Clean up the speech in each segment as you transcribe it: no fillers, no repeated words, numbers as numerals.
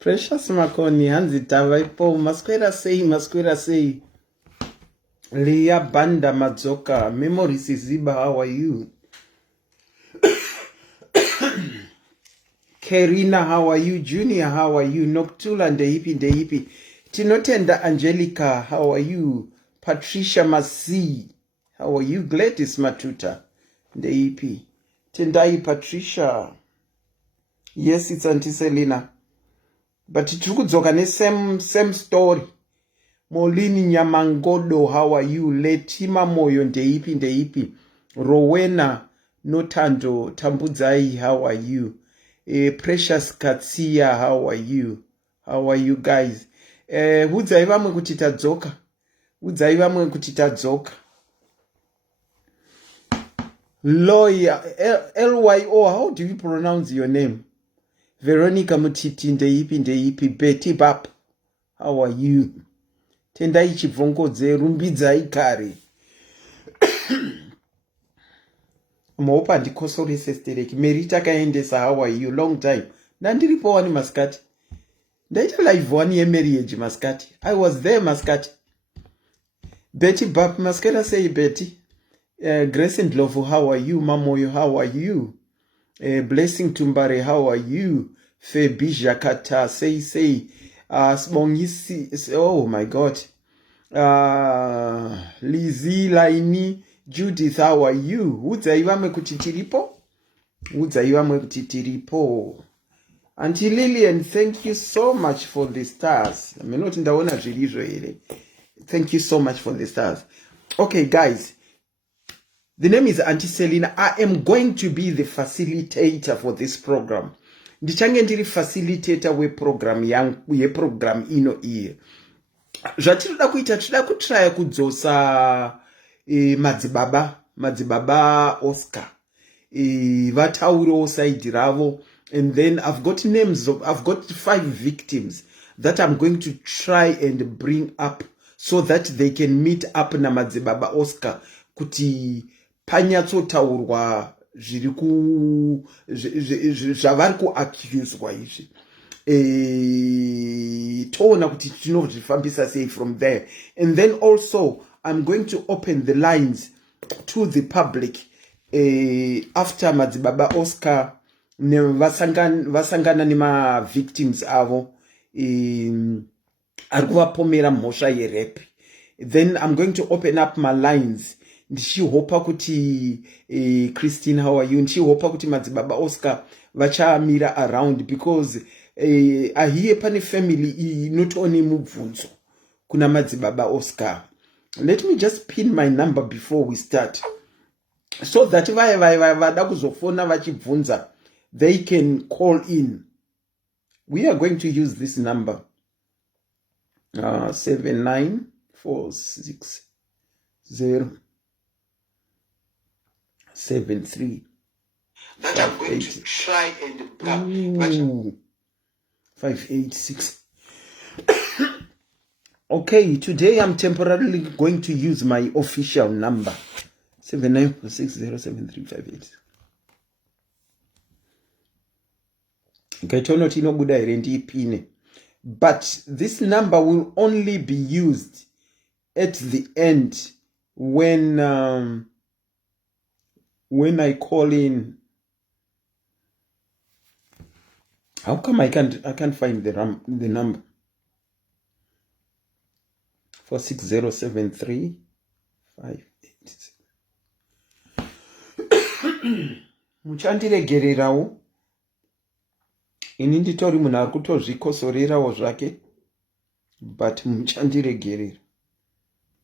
Precious Makoni, Hansi Tavaipo, Masquera say. Leah Banda Madzoka, Memories Ziba, how are you? Karina, how are you? Junior, how are you? Noctula, Ndeipi. Tinotenda Angelica, how are you? Patricia Masi, how are you? Gladys Matuta, Ndeipi. Tendai Patricia. Yes, it's Auntie Selena. But it's good, same story. Molini Nyamangodo, how are you? Letima Moyo, Ndeipi. Rowena Notando, Tambudzai, how are you? Precious Katsia, how are you? How are you guys? Hudzaiva mwe kutita dzoka. Lawyer, LYO, how do you pronounce your name? Veronica Mutiti, Ndeipi. Betty Bap, how are you? Tendai chibvongodze, rumbidzai kare. Mopa ndikosorese stereki. Merita kaendesa, how are you? Long time. Nandiripo wani maskati. Ndaita live one year marriage maskati. I was there maskati. Betty Bap, maskata say Betty. Grace and Love, how are you? Mamoyo, how are you? Blessing Tumbare, how are you? Febi Jakata, say. Smongisi, oh my God. Lizzie Laini, Judith, how are you? Udzaiva mwe kutitiripo. Auntie Lillian, thank you so much for the stars. Thank you so much for the stars. Okay, guys. The name is Auntie Selena. I am going to be the facilitator for this program. Ndichange ndiri facilitator program ino iye. Zvatinoda kuita tinoda kutraya kudzosa Madzibaba Oscar. Vatauro side ravo. And then I've got 5 victims that I'm going to try and bring up so that they can meet up na Madzibaba Oscar kuti panyatso taurwa zvavari kuaccuswa izvi. Toona kuti tinozvifambisa sei from there. And then also I'm going to open the lines to the public after Madzibaba Oscar vasangana nema victims avo arikuvapomera mhosva yerep. Then I'm going to open up my lines. Ndichihopa kuti Christine, how are you? Ndichihopa kuti Madzibaba Oscar vachamira around because ahiye pane family not only mubvunzo kuna Madzibaba Oscar. Let me just pin my number before we start so that vada kuzofona vachibvunza they can call in. We are going to use this number 7946073 that I'm going to try and 586. Okay, today I'm temporarily going to use my official number 794607358. But this number will only be used at the end when I call in. How come I can't find the number? 4607358. Muchandiregererawo. Ini nditori munhu ari kutozvikosorerawo zvake, but muchandiregerera.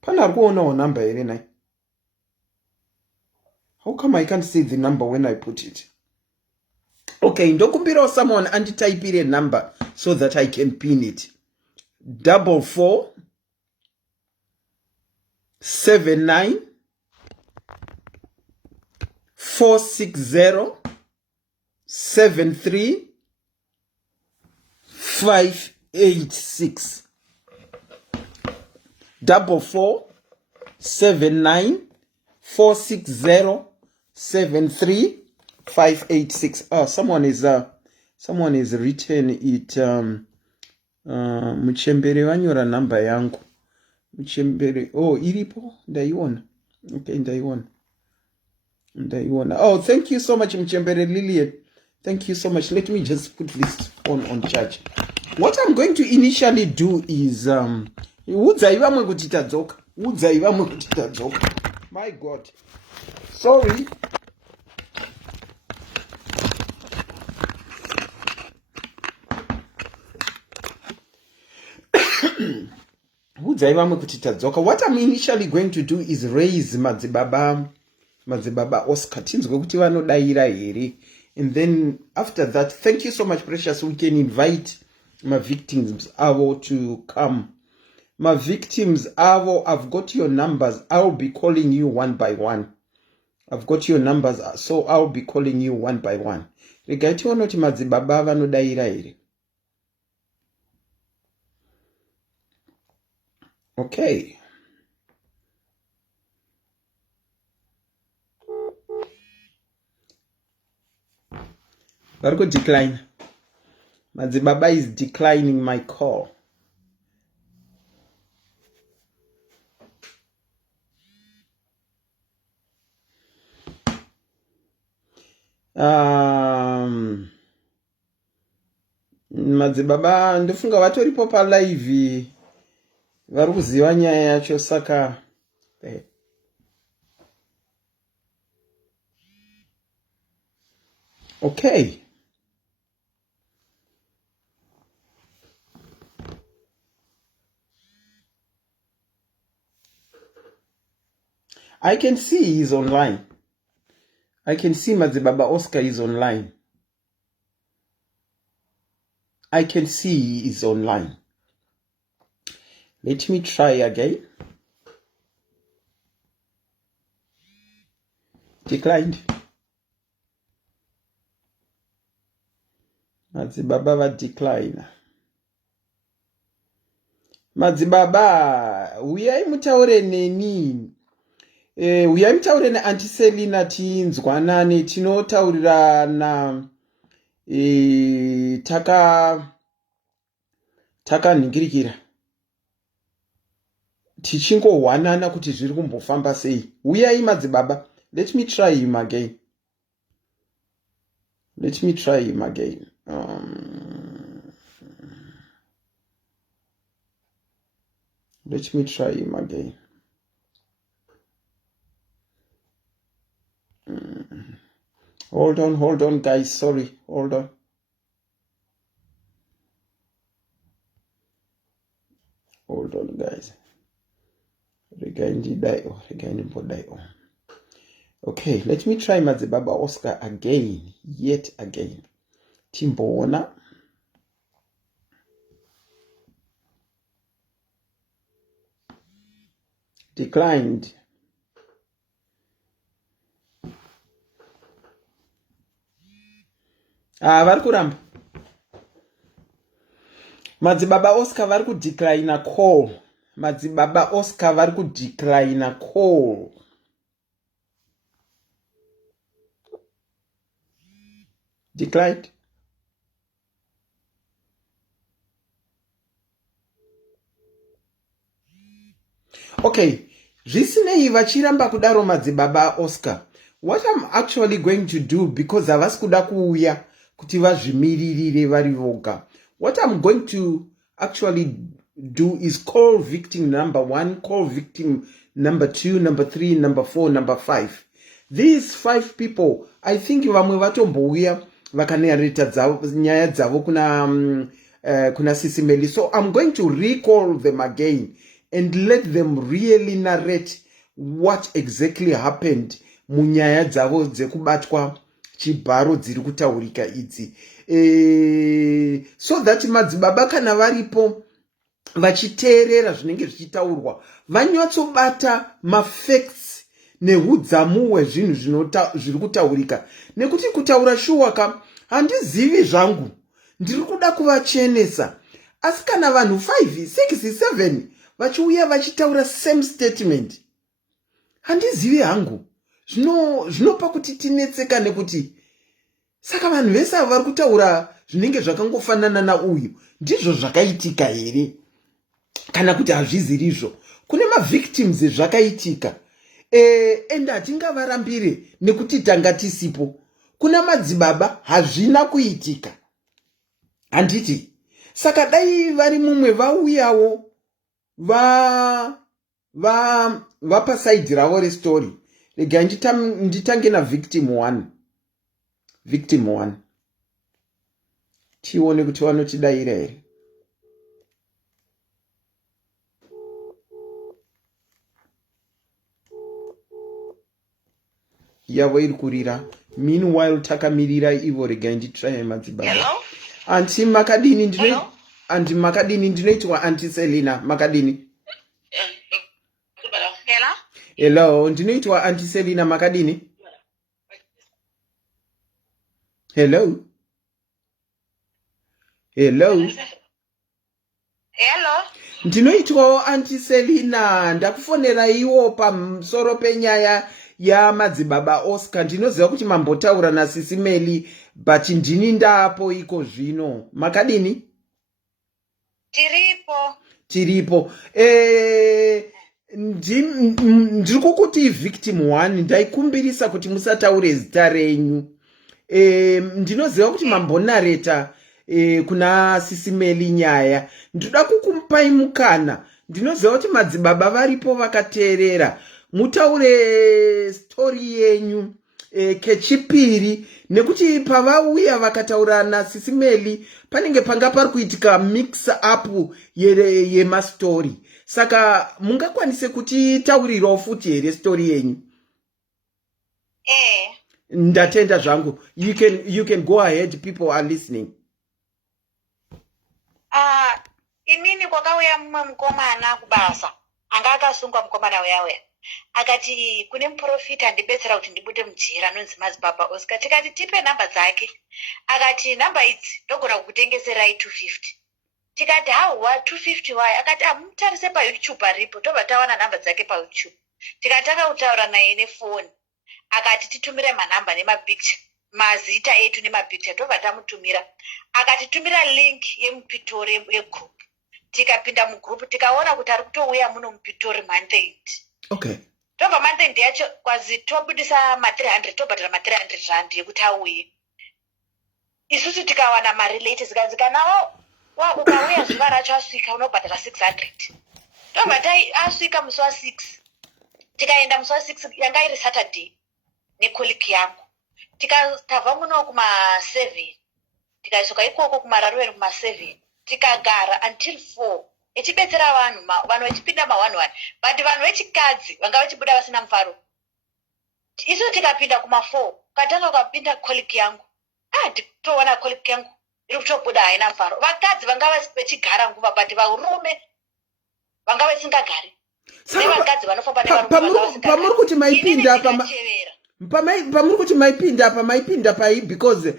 Pana ari kuonawo number here nai? How come I can't see the number when I put it? Okay, ndokumbirawo someone anditypire a number so that I can pin it. 44 79 460 73 586 44 79 460 73 586. Someone is written it Muchembere vanyora namba yangu. Muchembere, iripo, ndaiona. Okay, ndaiona. Oh, thank you so much, Muchembere Lillian. Thank you so much. Let me just put this on charge. What I'm going to initially do is my God. Sorry. What I'm initially going to do is raise Madzibaba Oscar. And then after that, thank you so much, Precious. We can invite my victims Avo to come. My victims Avo, I've got your numbers. I'll be calling you one by one. I've got your numbers, so I'll be calling you one by one. Regati onoti Madzibaba vanodaira here. Okay. Variko decline. Madzibaba is declining my call. Madzibaba ndofunga vatoripo palive vari kuziva nyaya yacho saka okay. I can see he's online. I can see Madzibaba Oscar is online. I can see he is online. Let me try again. Declined. Madzibaba va decline. Madzibaba, uyai mutaure neni. Uyai mutaure na Auntie Selina tinzwanane tinotaurirana takanhingirikira. Tichingohwanana kuti zviri kumbofamba sei. Uyai Madzibaba. Let me try him again. Let me try him again. Let me try him again. Hold on, guys. Sorry, hold on. Hold on, guys. Okay, let me try Madzibaba Oscar again, yet again. Timbona. Declined. Vari kuramba. Madzibaba Oscar vari kudecline a call. Madzibaba Oscar vari kudecline a call. Declined. Okay, zvisinei vachiramba kudaro Madzibaba Oscar. What I'm actually going to do, because havasi kuda kuuya kuti vazvimiririre vari voga. What I'm going to actually do is call victim number 1, call victim number 2, number 3, number 4, number 5. These 5 people, I think vamwe vatombouya vakanareta nyaya dzavo kuna SIS MELLY. So I'm going to recall them again and let them really narrate what exactly happened munyaya dzavo dzekubatwa chibharo dziri kutaurika idzi. So that Madzibaba kana varipo vachiteerera zvinenge zvichitaurwa vanyatsobata mafacts nehudzamu hwezvinhu zviri kutaurika. Nekuti kutaura shuwaka handizivi zvangu, ndiri kuda kuvachenesa. Asi kana vanhu 5, 6, 7 vachiuya vachitaura same statement, handizivi hangu. Zvinopa kuti tinetseka nekuti Saka vanhu vese ava vari kutaura zvinenge zvakangofanana nauyu ndizvo zvakaitika here kana kuti hazvizirizvo? Kune mavictims zvakaitika ende hatingavarambire nekuti tanga tisipo. Kuna madzibaba hazvina kuitika, handiti? Saka dai vari mumwe vauyawo vapa side ravo restori. Regai nditange navictim 1. Victim 1 tione kuti vanotidayira here. Yavo iri kurira. Meanwhile takamirira ivo. Regai nditry Madzibaba. Hello? Anti makadini anti makadini ndinoitwa anti Selina makadini. Hello? Hello, ndinoitwa anti Selina makadini. Hello? Hello? Hello? Ndinoitwawo anti Selina, ndakufonera iwo pamusoro penyaya ya Madzibaba Oscar. Ndinoziva kuti mambotaura naSIS MELLY, but ndini ndapo iko zvino. Makadini? Tiripo. Ndiri kukuti victim 1 ndaikumbirisa kuti musataure zita renyu. Ndinoziva kuti mambonareta kuna SIS MELLY nyaya. Ndoda kukupai mukana. Ndinoziva kuti madzibaba varipo vakateerera. Mutaure story yenyu kechipiri, nekuti pavauya vakataura naSIS MELLY panenge panga pari kuitika mix up yemastori. Saka mungakwanise kuti taurirawo futi here story yenyu? Ndatenda zvangu. You can go ahead, people are listening. Imini kwakauya mumwe mukomana kubasa. Anga akasungwa mukomana uya. Akati kune muprofita andibetsera kuti ndibude mujira anonzi Madzibaba Oscar. Tikati tipe namba dzake. Akati namba idzi ndogona kukutengeserai 250. Tikati hawa 250 wayi. Akati mutarise paYouTube aripo. Tobva tawana namba dzake paYouTube. Tikati takataura naye nefoni. Akati titumire manamba nemapicture, mazita etu nemapicture. Tobva tamutumira. Akatitumira link yemupitori yegroup. Tikapinda mugroup tikaona kuti ari kutouya muno mupitori Monday. Okay. Tobva Monday yacho kwazi tobudisa ma300, tobhadhara ma300 rand yekuti auye. Isusu tikawana marelate zikanzi kana ukauya zuva racho asvika unobhadhara 600. Tobva asvika musi wa6. Tikaenda musi wa6 yanga iri Saturday nekoliki yangu. Tikabva muno kuma7. Tikasvika ikoko kumararweni kuma7. Tikagara until 4. Echibetsera vanhu vechipinda ma1-1. But vanhu vechikadzi vanga vachibuda vasina mufaro. Isu tikapinda kuma4. Katanga ukapinda koliki yangu. Nditoona koliki yangu iri kutobuda haina mufaro. Vakadzi vanga vechigara nguva, but varume vanga vasingagari. Nevakadzi vanofamba nevarume pamuri kuti maipinda pamuri kuti maipinda maipinda pai, because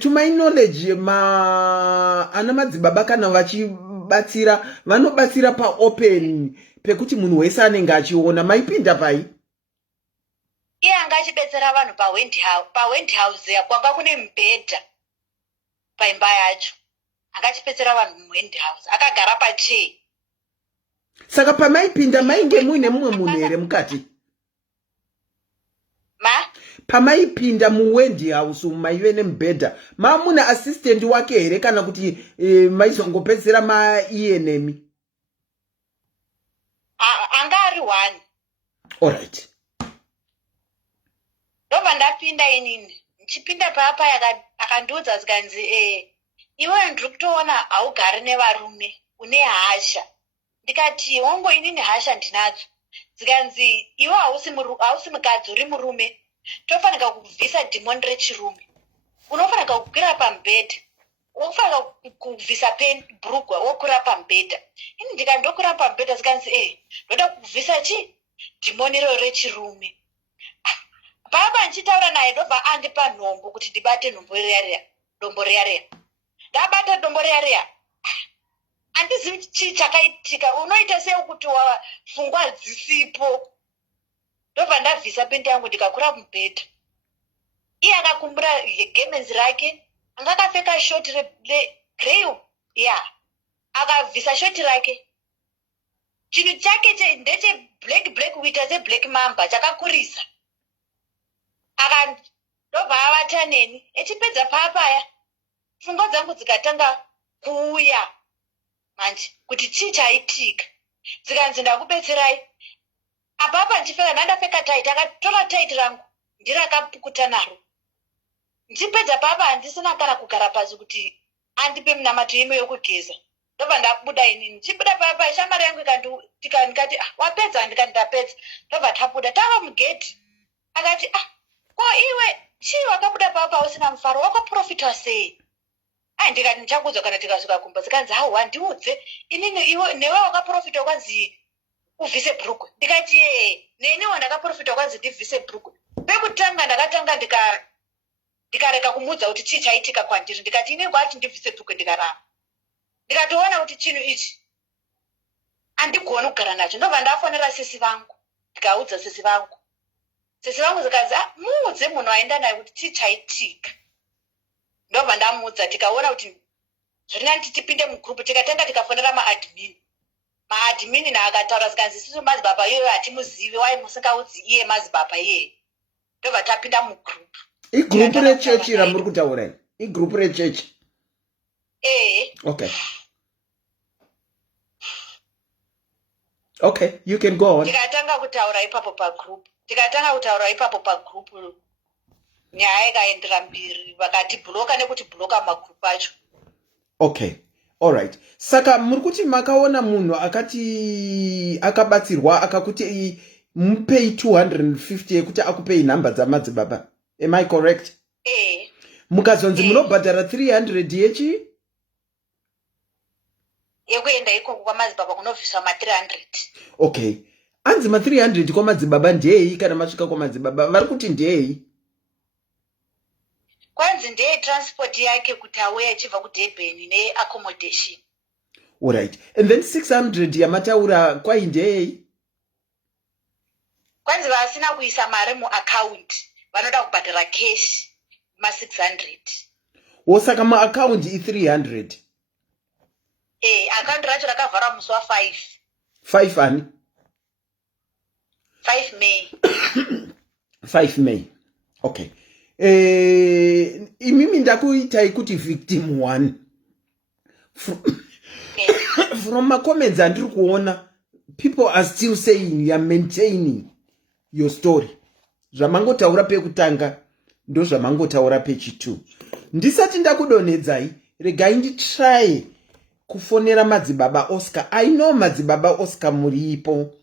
to my knowledge ana madzibaba kana vachibatsira vanobatsira paopen pekuti munhu wese anenge achiona. Maipinda pai? Iye anga achibetsera vanhu pawendi house kwanga kune mubhedha paimba yacho. Anga achibetsera vanhu muwendi house akagara pachair. Saka pamaipinda mainge muine mumwe munhu here mukati? Pamaipinda muwendi house maive nemubhedha muna assistant wake here kana kuti maizongopedzera maenemy? Anga ari 1. Alright. Ndobva ndapinda inini. Ndichipinda papa akandiudza zikanzi iwe ndiri kutoona haugari nevarume une hasha. Ndikati hongo inini hasha ndinadzo. Zikanzi iwe hausi mukadzi uri murume. Tofanika kuvhisa dhimoni rechirume. Unofanika kukwira pamubhedha. Unofanika kuvhisa bhurugwa wokwira pamubhedha. Ini ndikandokura pamubhedha zikanzi ndoda kuvhisa dhimoni iro rechirume. Baba nchitaura naye ndobva andipa nhombo kuti ndibate dombo reya. Ndabata dombo reya. Handizivi chii chakaitika. Unoita sei kuti pfungwa dzisipo? Ndobva ndabvisa pendi yangu ndikakura mubhedha. Iye akakumbura gemenzi rake anga akapfeka shoti regrey akabvisa shoti rake chinhu chake ndeche black wita seblack mamba chakakurisa akandobva avata neni echipedza papaya pfungwa dzangu dzikatanga kuuya manje kuti chii chaitika dzikanzi ndakubetserai apapa ndichipfeka ndandapfeka taiti akatora taiti rangu ndirakapukuta naro ndichipedza papa handisina kana kugara pasi kuti andipe munamato imwe yokugeza ndobva ndabuda inini ndichibuda papa shamari yangu ikandikati wapedza ndikati ndapedza ndobva tabuda tava mugedhi akati ko iwe chii wakabuda papa usina mufaro wakaprofita sei ndikati ndichakuudza kana tikasvika kumba zikanzi hauwa ndiudze inini iwe newe wakaprofita ukwanzi uvhise bhurukwe ndikati neniwo ndakaprofita ukwanzi ndivhise bhurukwe pekutanga ndakatanga ndikareka kumuudza kuti chii chaitika kwandiri ndikati inenge ati ndivhise bhurukwe ndikaramba ndikatoona kuti chinhu ichi handigoni kugara nacho ndobva ndafonera sisi vangu ndikaudza sisi vangu zikanzi muudze munhu aenda naye kuti chii chaitika ndobva ndamuudza tikaona kuti zvirinani tipinde mugrupu tikatanga tikafonera maadhimini naakataura zikanzi isusu madzibaba iyoyo hatimuzivi wai musingaudzi iye madzibaba iyeye ndobva tapinda mugrupu igrupu rechechi ramuri kutaura igrupu rechechi okay you can go on tikatanga kutaura ipapo pagrupu nyaya ikaendera mbiri vakatibhuroka nekuti bhuroka magrupu acho okay alright saka muri kuti makaona munhu akati akabatsirwa akakuti mupei 250 yekuti akupei nhamba dzamadzibaba am I correct mukazonzi munobhadhara 300 yechi yekuenda ikoko kwamadzibaba kunovhiswa ma300 okay anzi ma300 kwamadzibaba ndei kana masvika kwamadzibaba vari kuti ndei kwanzi ndeye transport yake kuti auye achibva kuDurban neaccommodation alright and then 600 yamataura kwai ndei kwanzi vasina kuisa mari muaccount vanoda kubhadhara cash ma600 wosaka maaccounti i300 account racho rakavharwa musi wa5 ani 5 May 5 May okay imimi ndakuitai kuti victim 1 from macomments andiri kuona people are still saying you are maintaining your story zvamangotaura pekutanga ndo zvamangotaura pechi2 ndisati ndakudonhedzai regai nditry kufonera madzibaba Oscar. I know madzibaba Oscar muripo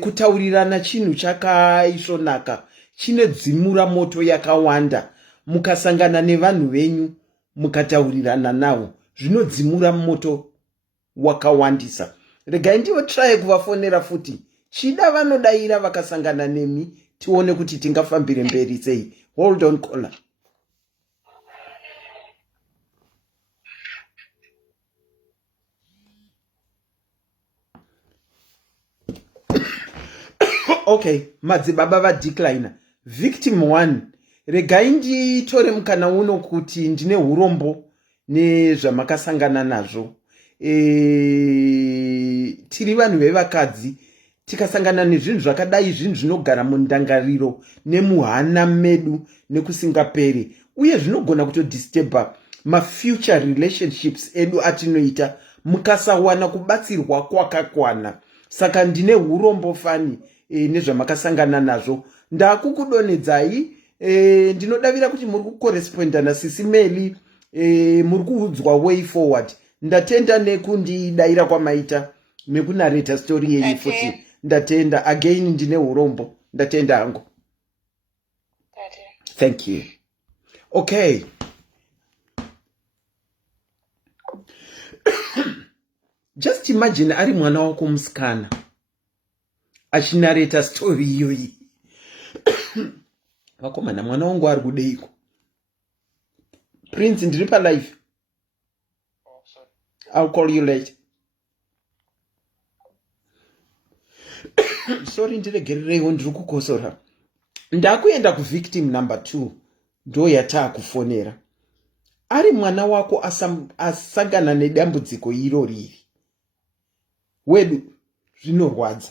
kutaurirana chinhu chakaisvonaka chinodzimura moto yakawanda mukasangana nevanhu venyu mukataurirana navo zvinodzimura moto wakawandisa regai ndiwo try kuvafonera futi chida vanodaira vakasangana nemi tione kuti tingafambire mberi sei hold on caller okay madzibaba vadecliner victim 1 regai nditore mukana uno kuti ndine hurombo nezvamakasangana nazvo tiri vanhu vevakadzi tikasangana nezvinhu zvakadai zvinhu zvinogara mundangariro nemuhana medu nekusingaperi uye zvinogona kutodisturba mafuture relationships edu atinoita mukasawana kubatsirwa kwakakwana saka ndine hurombo fani nezvamakasangana nazvo ndakukudonhedzai ndinodavira kuti muri kukorresponda naSIS MELLY muri kuudzwa way forward ndatenda nekundidaira kwamaita nekunareta story yenyu futi ndatenda again ndine hurombo ndatenda hangu thank you okay just imagine ari mwana wako musikana achinareta story iyoyi vakomana mwana wangu ari kudeiko Prince ndiri palive I'll call you later sorry ndiregerereiwo ndiri kukosora ndakuenda kuvictim number 2 ndo yatakufonera. Ari mwana wako asangana nedambudziko iro riri, wedu zvinorwadza.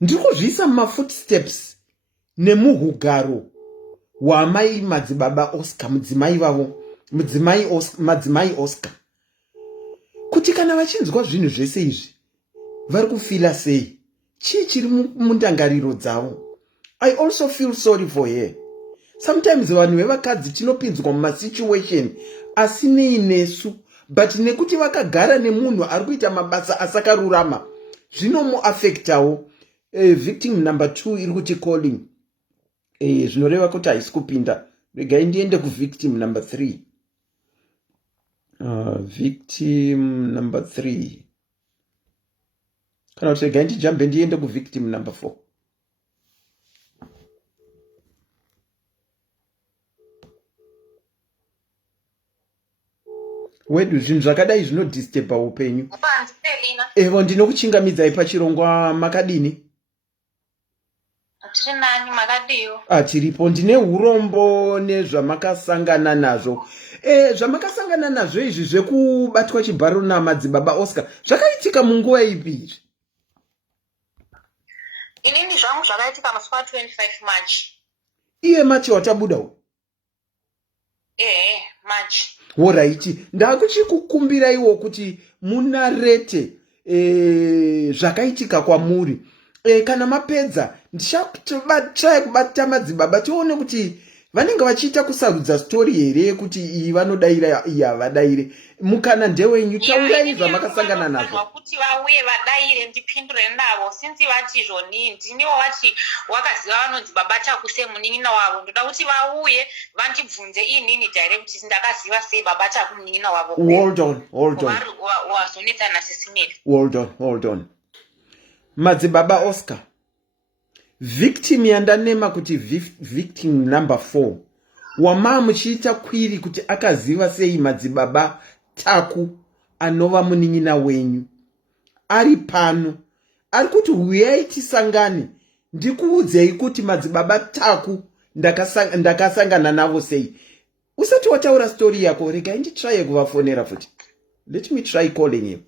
Ndikuzvisa mumafootsteps nemuhugaro hwamai Madzibaba Oscar, Madzimai Oscar, kuti kana vachinzwa zvinhu zvese izvi vari kufila sei, chii chiri mundangariro dzavo. I also feel sorry for her. Sometimes vanhu vevakadzi tinopinzwa mumasituation asinei nesu, but nekuti vakagara nemunhu ari kuita mabasa asakarurama zvinomuaffectawo. Victim number 2 iri kuti calling. Zvinoreva kuti haisi kupinda. Regai ndiende kuvictim number 3. Victim number 3. Kana kuti regai ndijambe ndiende kuvictim number 4. Wedu zvinhu zvakadai zvinodisturba upenyu. Evo ndinokuchingamidzai pachirongwa makadini? Tiripo. Ndine urombo nezvamakasangana nazvo. Zvamakasangana nazvo izvi zvekubatwa chibharo naMadzibaba Oscar zvakaitika munguva ipi izvi? Inini zvangu zvakaitika musi wa25 March. Iye March watabudawo? March. Alright, ndakuchikukumbiraiwo kuti munarete zvakaitika kwamuri. Kana mapedza ndichabatrai kubata Madzibaba tione kuti vanenge vachiita kusarudza story here kuti iyi vanodaira iyi havadaire. Mukana ndewenyu, taurai zvamakasangana nazvo. Kuti vauye vadaire ndipindure navo since vati zvoni ndiniwo vati wakaziva vanonzi baba takuse munin'ina wavo. Ndoda kuti vauye vandibvunze inini direct ndakaziva sei baba taku munin'ina wavo. Hold on. Wazonetsa naSIS MELLY. Hold on. Madzibaba Oscar, victim yandanema kuti victim number 4, wama muchiita kwiri kuti akaziva sei Madzibaba taku anova munin'ina wenyu ari pano, ari kuti huyai tisangane ndikuudzei kuti Madzibaba taku ndakasangana navo sei. Usati wataura story yako, regai nditry kuvafonera futi. Let me try calling him.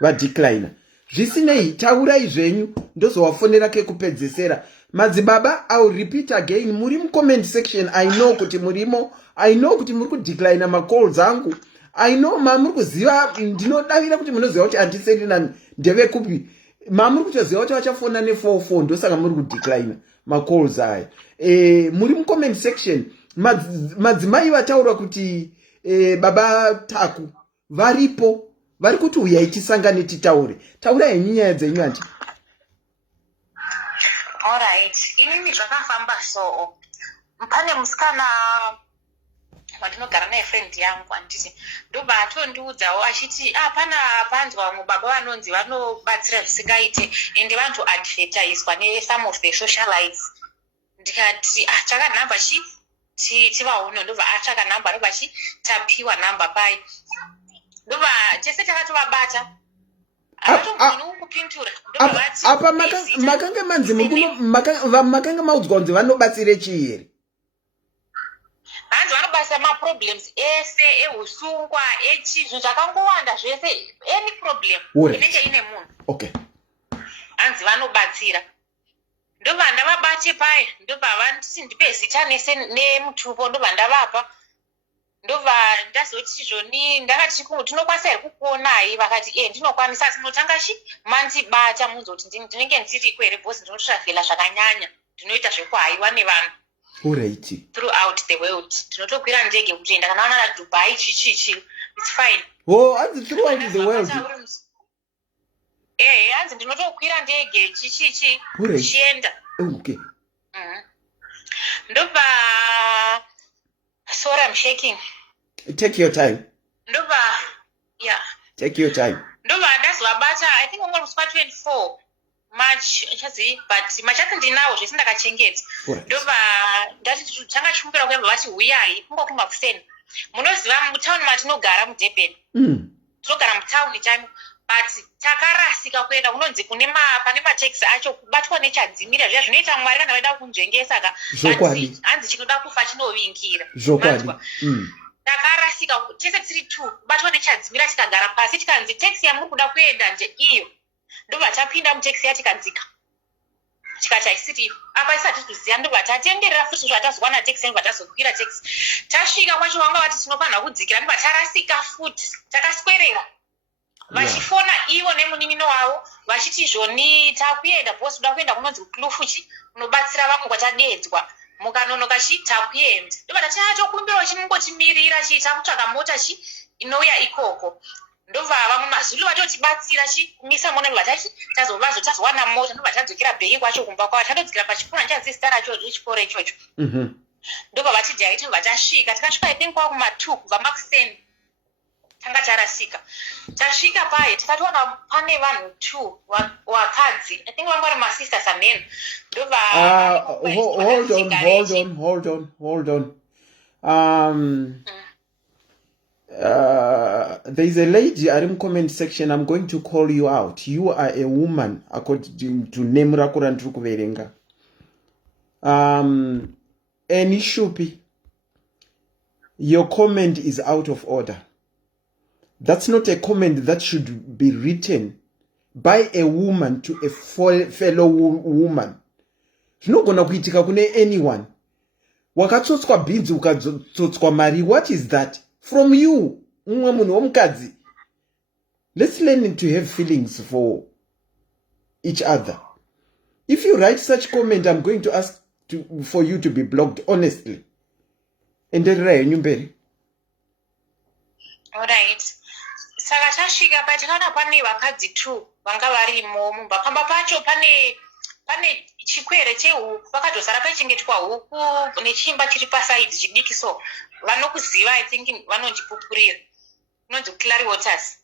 Vadecliner. Zvisinei, taurai zvenyu ndozovafonera kekupedzesera. Madzibaba, I will repeat again, muri comment section. I know kuti murimo. I know kuti muri kudecliner macalls angu. I know mamuri kuziva, ndinodavira kuti munoziva kuti handiseni ndeve kupi. Mamuri kutoziva kuti vachafona ne44 ndosaka muri kudecliner macalls aya. Muri mucomment section. Madzimai vataura kuti baba taku varipo. Vari kuti uyai tisangane titaure. Taurai nyaya dzenyu anti. Alright. Inini zvakafamba so. Pane musikana wandinogara naye friend yangu anditi ndobva atondiudzawo achiti pana panzwa vamwe baba vanonzi vanobatsira zvisingaite ende vantu advertiswa ne-some of the socialites. Ndikati chakanhamba tivaone. Ndobva atsvaka nhamba ndobva tapiwa nhamba pai. Ndobva tese takatovabata. Apa makanga manzi makanga maudzwa kunzi vanobatsire chii here? Hanzi vanobasa maproblems ese ehusungwa echinhu zvakangowanda zvese, any problem inenge ine munhu. Okay. Hanzi vanobatsira. Ndobva ndavabate pai, ndobva vanditi ndipe zita nese nemutupo, ndobva ndavapa. Ndobva ndazoti zvoni ndakati tinokwanisa here kukuonai, vakati ndinokwanisa, tinotanga manzibata munzoti ndinenge ndiriko here bhosi, ndinotravhela zvakanyanya, ndinoita zvekuhaiwa nevanhu. Alright. Throughout the world. Tinotokwira ndege kutoenda kana wana na Dubai chichichi. It's fine. Hanzi throughout the world. Hanzi ndinotokwira ndege chichichi chienda. Okay. Ndobva sorry, I'm shaking. Take your time. Ndobva Take your time. Ndobva ndazovabata, I think onga musi wa24 March, but machati ndinawo zvese ndakachengeta. Ndobva ndati tanga chimumbira kuyamba vati huyai kunga kuri makuseni. Munoziva mutauni matinogara muDurban. Tinogara mutauni chaimu. but takarasika kuenda kunonzi pane mataxi acho kubatwa nechadzimira zviya zvinoita Mwari kana vaida kunzvengesa ka Zvokwadi. hanzi chinoda kufa chinovingira. Zvokwadi. Takarasika tese tiri 2 kubatwa nechadzimira tikagara pasi tikanzi taxi yamuri kuda kuenda nje iyo. Ndobva tapinda mutaxi yatikanzika. Tikati haisiri apa isati kuziya ndobva tatenderera futi zvatazowana taxi ndobva tazokwira taxi. Tasvika kwacho vanga vati tinofanira kudzikira ndobva tarasika futi takaswerera. Vachifona ivo nemunin'ino wavo vachiti zvoni takuenda bosi kuda kuenda kunonzi Klufuchi unobatsira vamwe kwatadedzwa mukanonoka takuenda ndobva tatokumbirawo chinongotimirira takutsvaga mota inouya ikoko ndobva vamwe mazulu vatotibatsira kumisa mona ndobva tazowana mota ndobva tadzokera bheki kwacho kumba kwavo tatodzikira pachikoro chazista racho rechikoro ichocho ndobva vatijaiti ndobva tasvika tikasvika ipeni kwavo kuma2 kubva makuseni tanga tarasika tasvika paye tikatoona pane vanhu 2 wakadzi I think vanga vari masisters amen ndobva hold on there's a lady ari comment section. I'm going to call you out. You are a woman according to name rako randiri kuverenga. Any Shupi, your comment is out of order. That's not a comment that should be written by a woman to a fellow woman. Zvinogona kuitika kune anyone. Wakatsotswa bhinzi ukatsotswa mari. What is that? From you. Umwe munhu womukadzi. Let's learn to have feelings for each other. If you write such comment, I'm going to ask for you to be blocked, honestly. Enderera yenyu mberi. Alright. Saka tasvika patikaona pane vakadzi 2 vanga varimo mumba pamba pacho pane chikwere chehuku vakatosara paichengetwa huku nechimba chiri pasaidi chidiki so vanokuziva I think vanonjipupurira unonzi Clary Waters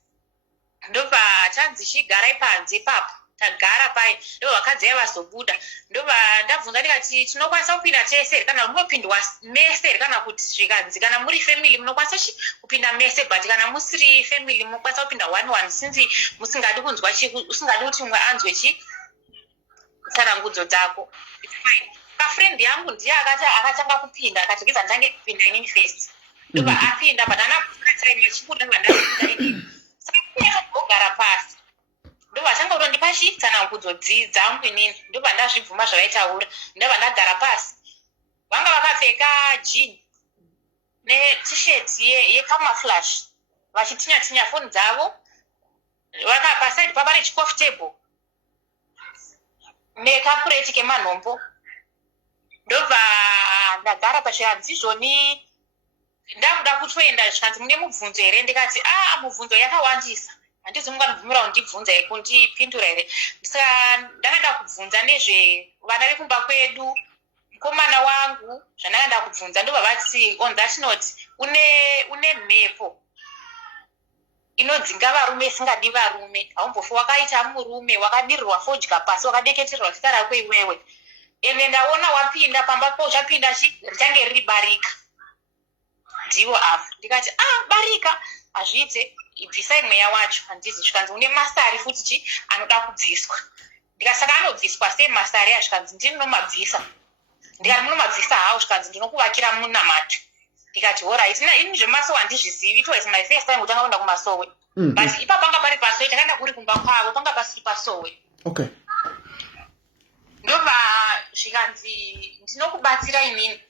ndobva tanzi chigarai panze ipapo tagara pai ndo vakadzi vazobuda ndobva ndabvunza ndikati tinokwanisa kupinda tese kana munopindwa mese kana kuti zvikanzi kana muri family munokwanisa kupinda mese but kana musiri family munokwanisa kupinda 1 since musingadi kunzwa usingadi kuti mumwe anzwe tsarangudzo dzako it's fine. Friend yangu ndiye akatanga kupinda akatogeza ndange kupinda inini first ndobva apinda but anapfura chibuda ndandapinda inini saka kugara pasi ndobva tanga kutondipa tsanangudzo dzangu inini ndobva ndazvibvuma zvavaitaura ndobva ndagara pasi vanga vakapfeka jean net-shirt yecamouflage vachitinya foni dzavo pasaidi papane chikofu table nekapureti kemanombo ndobva ndagara pazvihanzi zvoni ndakuda kutoenda zvikanzi mune mubvunzo here ndikati mubvunzo yakawandisa handizi munganibvumira kundibvunza kundipindura here saka ndakanda kubvunza nezvevana vekumba kwedu mukomana wangu zvandakanda kubvunza ndobva vati on that note une mhepo inodzinga varume isingadi varume haumbofi wakaita murume wakadirirwa fodya pasi wakadeketerwa zita rako iwewe ende ndaona wapinda pamba po uchapinda richange riri barika ndiwo apo ndikati barika hazviite ibvisai mweya wacho handizi zvikanzi une masari futi anoda kubviswa ndikasaka anobviswa sei masari azvikanzi ndinomabvisa ndikati munomabvisa hawo zvikanzi ndinokuvakira munamato ndikati alright ini zvemasowe handizvizivi it was my first time kutanga kuenda kumasowe but ipa panga pari pasowe takaenda kuri kumba kwavo panga pasiri pasowe okay ndobva zvikanzi ndinokubatsira inini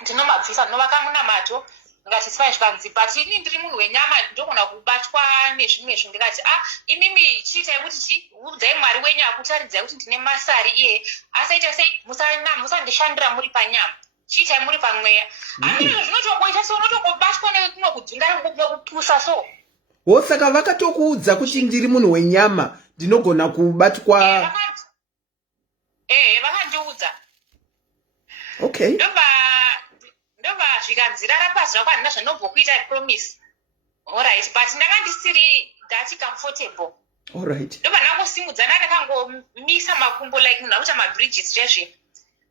ndinomabvisa ndinovaka munamato ndikati sifai zvikanzi but ini ndiri munhu wenyama ndogona kubatwa nezvimwezvo ndikati imimi chiitai kuti udzai Mwari wenyu akutaridzai kuti ndine masari iye asaita sei musandishandira muri panyama chiitai muri pamweya amino zvinotongoita so unotongobatwa nekumwe kudzinga kupusa so saka vakatokuudza kuti ndiri munhu wenyama ndinogona kubatwa vakandiudza okay ndobva zvikanzi rara pasi zvako handina zvanombokuita promise alright but ndanga ndisiri that comfortable alright ndobva ndangosimudza ndakangomisa makumbo like munhu akuita mabridges chezve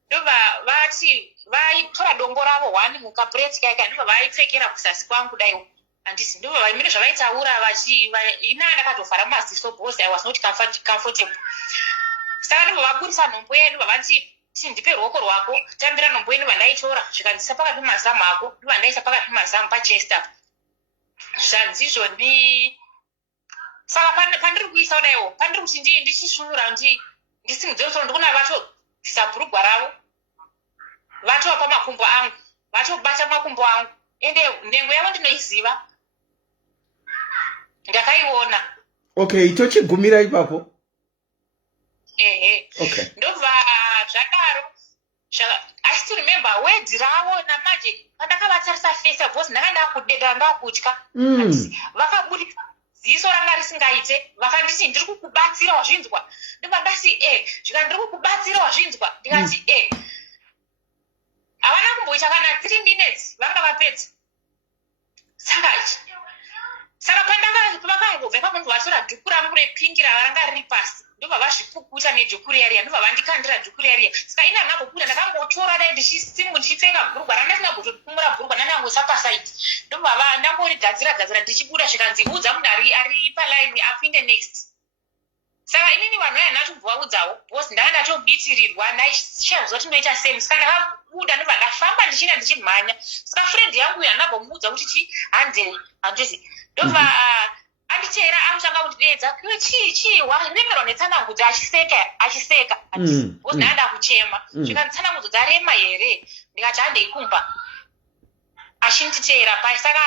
ndobva vati vaitora dombo ravo 1 mukapureti kaika ndobva vaipfekera kuzasi kwangu dai handisi ndo vaimire zvavaitaura ina ndakatovhara maziso because I was not comfortable. Saka ndobvavabudisa nhombo yedu vavanti ndipe ruoko rwako tambira nhombo yedu vandaitora zvikanzisa pakati pemazamu ako ndivandaisa pakati pemazamu pachesta zvanzizvo saka pandiri kuisa kudaiwo pandiri kuti ndichisvinura ndisimudze musoro ndikuna vatobvisa bhurugwa ravo vatova makumbo angu vatobata makumbo angu ende nhengo yavo ndinoiziva ndakaiona. Okay, tochigumira ipapo. Okay. Ndobva zvadaro I still remember wedzi ravo namanje pandakavatarisa face because ndanga ndakudeda ndakutya vakabudisa ziso ranga risingaite vakanditi ndiri kukubatsira wazvinzwa ndobva ndasi zvika ndiri kukubatsira wazvinzwa ndikati havana kumboita kana 3 minutes vanga vapedza saka pandakavakangobva pamunhu vatora dhuku rangu repingi ravanga riri pasi ndobva vazvipukuta nedhuku riya ndobva vandikandira dhuku riya saka ina ndangobuda ndakangotora dai ndichipfeka bhurugwa randasingagotopumura bhurugwa ndandangoisa pasaidi ndobva ndangorigadzira ndichibuda zvikanzi udza munhu ari palaini apinde next. Saka inini vanhu vaya ndatovaudzawo because ndanga ndatobitirirwa ndaishaziva kuti ndinoita same saka ndakabuda ndobva ndafamba ndichinga ndichimhanya saka friend yangu uyu andagomuudza kuti handezi ndobva anditeera akutanga kundidedza chii waremerwa netsanangudzo achiseka because ndanga ndakuchema zvikanditsanangudzo dzarema here ndikati handeikumba achinditeera pai saka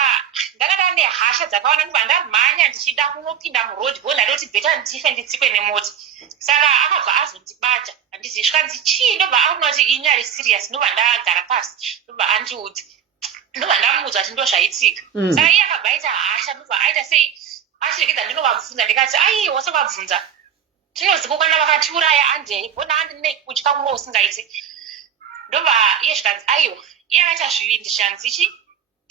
ndanga ndane hasha dzakawanda ndobva ndamhanya ndichida kunopinda murodhi because ndadoti bheta ndife nditsikwe nemota saka akabva azondibata handizivi zvikanzi chii ndobva aona kuti inyari serious ndobva ndagara pasi ndobva andiudzi ndobva ndamuudza kuti ndo zvaitika saka iye akabva aita hasha ndobva aita sei achiregedza ndinovabvunza ndikati aiwa savabvunza tinozikokana vakatiuraya andei bona andine kutya kumwe usingaiti ndobva iye zvikanzi aiwa iye akaita zvivindi zvanzichi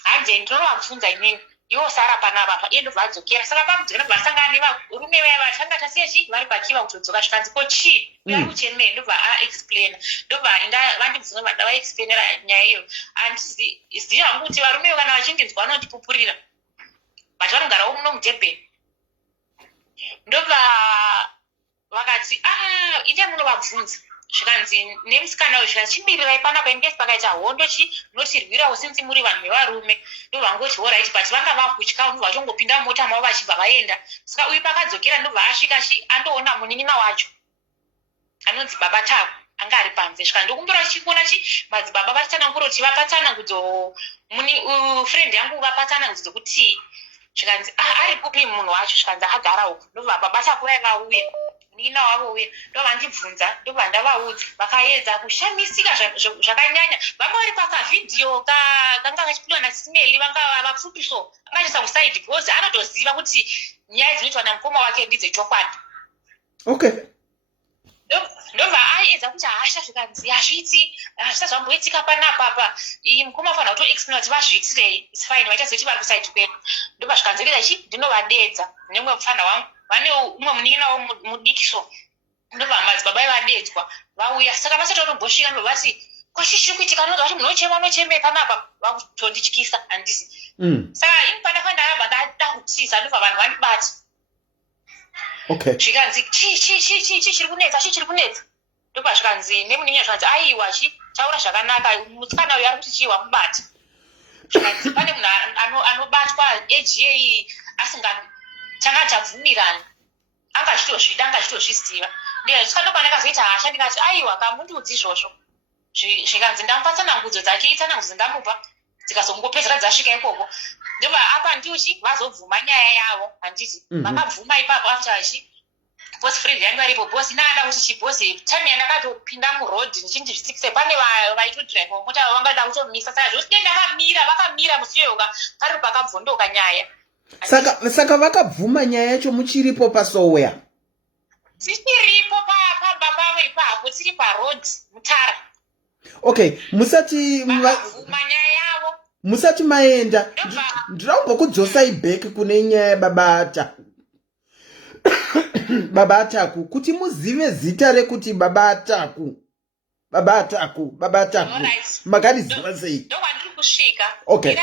handei ndinovabvunza inini iwo sara panapa iye ndobva adzokera saka pamudzokera ndobva asangana nevarume vaya vatanga tasiya chii vari pachiva kutodzoka zvikanzi ko chii uari kuchemei ndobva aexplaina ndobva vandibvunza vada vaexplainera nyaya iyo handizivi hangu kuti varume kana vachindinzwa vanondipupurira but vanogarawo muno mudhebheni ndobva vakati ite munovabvunza zvikanzi nemusikana uyu zvikanzi chimirirai panapa ingesi pakaita hondo notirwirawo sinzi muri vanhu vevarume ndobva vangoti horit but vanga vakutya ndobva vachongopinda mota mavo vachibva vaenda saka uyu pakadzokera ndobva asvika andoona munin'ina wacho anonzi baba tavo anga ari panze zvika ndokumbura chikuona madzibaba vachitsanangura kuti vapatsanangudzo friend yangu vapatsanangudzo dzokutii zvikanzi ari kupi munhu wacho zvikanzi akagara uko ndobva baba tavo vauya nina wavo uya ndovandibvunza ndobva ndavaudza vakaedza kushamisika zvakanyanya vanga vari pakavhidhiyo kanga kachipindwa naSIS MELLY vanga vapfupiso angaisa kusaidi because anotoziva kuti nyaya dzinoitwa namukoma wake ndidzechokwadi. Okay. Ndobva aedza kuti hasha zvikanzi hazviiti hazvizvamboitika panapapa iyi mukoma afanira kutoexplaina kuti vazviitirei its fine vaitaziva kuti vari kusaidi kwedu ndobva zvikanzoreza ndinovadedza nemumwe mufana wangu vane umwe munin'ina wavo mudikiso ndobva madzibaba ivadedzwa vauya saka vasati vatombosvika ndobva vati kwachii kuitika nodza kuti munhu unochemei panapa vakutondityisa handisi saka ini pandafana ndakabva ndada kutiza ndobva vanhu vandibata zvikanzi chii chiri kunetsa ndobva zvikanzi nemunin'ina zvikanzi aiwa taura zvakanaka musikana uyu ari kuti chii wamubata zvikanzi pane munhu anobatwa eji yeyi tanga tabvumirana anga achitozvida anga achitozviziva ndikandobva ndakazoita hasha ndikati aiwa kamundiudzi izvozvo zvikanzi ndamupatsanangudzo dzake itsanangudzo ndamupa dzikazongopedzera dzasvika ikoko ndobva apa ndiuchi vazobvuma nyaya yavo handiti vakabvuma ipapo after bosi friend yangu aripo bosi naada kuti chibosi time yandakatopinda murodhi ndichindizvisikise pane vaitodhiraivha mota vangada kutomisa saka zvose vakamira musiyoyoka pari pakabvondoka nyaya. Saka vakabvuma nyaya yacho muchiripo paSoweya? Tichiripo pababa ipapo tiri parodhi mutara. Okay, musati maenda ndirakumbokudzosa ibheki kune nyaya yababa Ataku kuti muzive zita rekuti baba Ataku makariziva sei? Ndowandiri kusvika. Okay.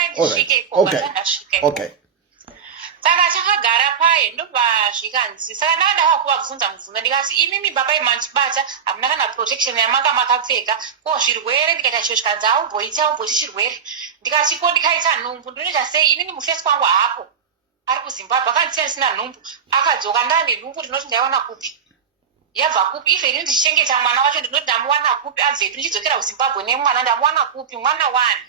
ndobva zvikanzi saka ndakada kuvabvunza mubvunzo ndikati imimi baba imandibata hamuna kana protection yamanga makapfeka ko zvirwere ndikaita cho zvikanzi aumboiti chirwere ndikati ko ndikaita nhumbu ndinoita sei inini mufesi kwangu hapo ari kuzimbabwe akandisina sina nhumbu akadzoka ndane nhumbu ndinoti ndaiwana kupi yabva kupi ife ini ndichichengeta mwana wacho ndinoti ndamuwana kupi abvepi ndichidzokera kuzimbabwe nemwana ndamuwana kupi mwana wani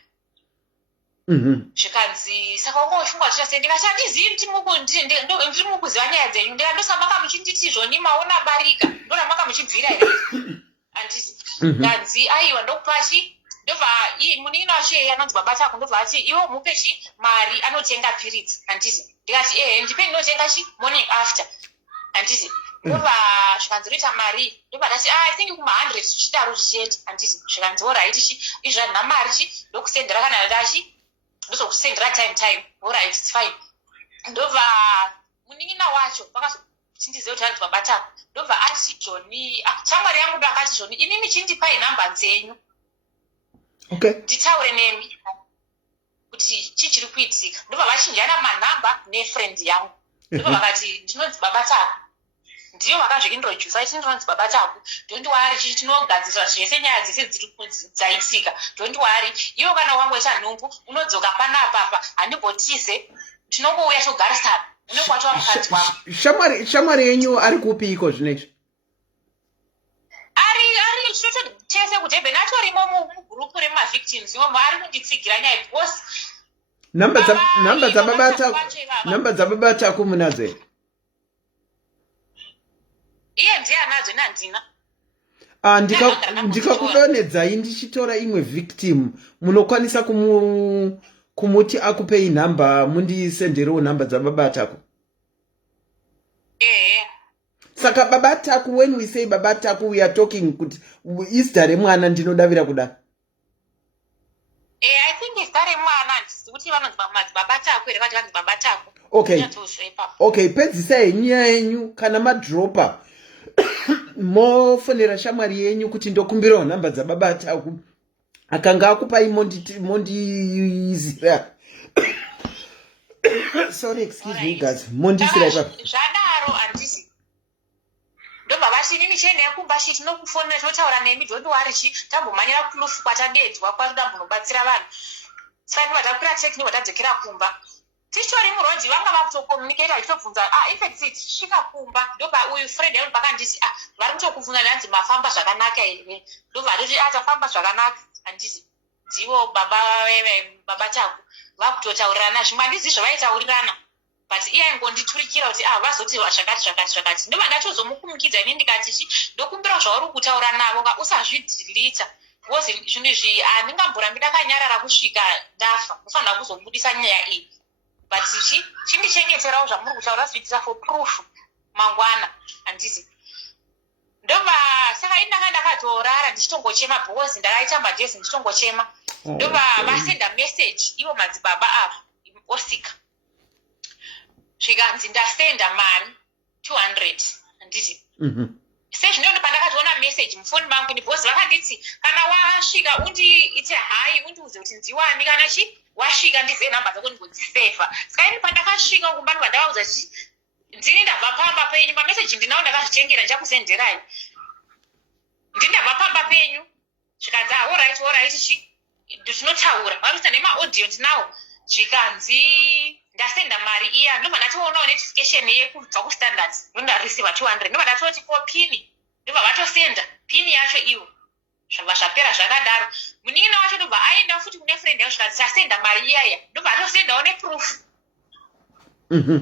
zvikanzi saka ungoshungwa zvichase ndikati handizivi ndiri mukuziva nyaya dzenyu ndikandosambanga muchinditi zvoni maona barika ndona manga muchibvira here handisi kanzi aiwa ndokupachi ndobva munin'ina wacho yeye anonzi baba chako ndobva ati iwo mupe mari anotenga piritsi handisi ndikati ndipe ndinotenga morning after handisi ndobva zvikanzi roita mari ndobva ndati I think kuma100 zvichidaro zvichienda handisi zvikanzi oright izvanha mari ndokusendera kana dachi ndozokusendera time alright it's fine ndobva munin'ina wacho vakazochindiziva kuti anzi baba chako ndobva ati joni shamwari yangu ndo akati joni inini chindipai nhamba dzenyu nditaure nemi kuti chichiri kuitika ndobva vachinjana manhamba nefriend yangu ndobva vakati ndinonzi baba chako ndiyo vakazviintroduce aiti ndinonzi baba chako don't worry chichi tinogadzirwa zvese nyaya dzese dziri dzaitika don't worry iwo kana wangoita nhumbu unodzoka panapapa handimbotize tinongouya togarisana unenge watova mukadzi wako shamwari yenyu ari kupiko zvinezvi ari chocho chese kudhebheni atorimo mugurupu remavictims imomo ari kunditsigira nyaya because namba dzababa tako munadzo here iye ndiye anadzo nandina ndikakudonedzai ndichitora imwe victim munokwanisa kumuti akupei nhamba mundisenderewo nhamba dzababa tako saka baba tako when we say baba tako we are talking kuti izita remwana ndinodavira kuda I think izita remwana handisi kuti vanonzi madzibaba tako here vati vanzi baba tako okay pedzisai nyaya yenyu kana madropa mofonera shamwari yenyu kuti ndokumbirawo nhamba dzababa tako akanga akupai mondizira sorry excuse me guys mondizira ipapo zvadaro handisi ndobva vati inini chiendei kumba chi tinokufonera totaura nemi don't worry tambomhanyira kunofu kwatadedzwa kwatodambonobatsira vanhu saka ndivatakwira tekni vatadzokera kumba tichitori murodhi vanga vakutokomunicata vachitobvunza infect tisvika kumba ndobva uyu friend yangu pakandisi vari kutokubvunza ndanzi mafamba zvakanaka here ndobva atoti tafamba zvakanaka handisi dzivo baba chako vakutotaurirana zvimwe handizi zvavaitaurirana but iye aingonditurikira kuti vazoti zvakati ndobva ndatozomukumikidza ini ndikati ndokumbira zvauri kutaura navo usazvidhilita because zvinhu izvi handingamborambi ndakanyarara kusvika ndafa kufanira kuzobudisa nyaya iyi but chindichengeterawo zvamuri kutaura zviitira for proof mangwana handisi ndobva saka ini ndanga ndakatorara ndichitongochema because ndakaita madhezi ndichitongochema ndobva vasenda message ivo madzibaba ava Oscar zvikanzi ndasenda mari 200 handiti sezvino pandakatoona message mufoni mangu because vakanditi kana wasvika undiite hai undiudze kuti ndiwani kana wasvika ndize nhamba dzako ndigodzisefa saka ini pandakasvika kumba ndobva ndavaudza kuti ndini ndabva pamba penyu pameseji ndinawo ndakazvitengera ndichakusenderai ndindabva pamba penyu zvikanzi alright tinotaura varusa nemaaudio ndinawo zvikanzi ndasenda mari iya ndobva ndatoonawo notification yekubva kustandards nondareceiva 200 ndobva ndatoti ko pini ndobva vatosenda pini yacho iwo zvabva zvapera zvakadaro munin'ina wacho ndobva aenda futi kune friend yacho zvikanzi tasenda mari iyaya ndobva atosendawo neproof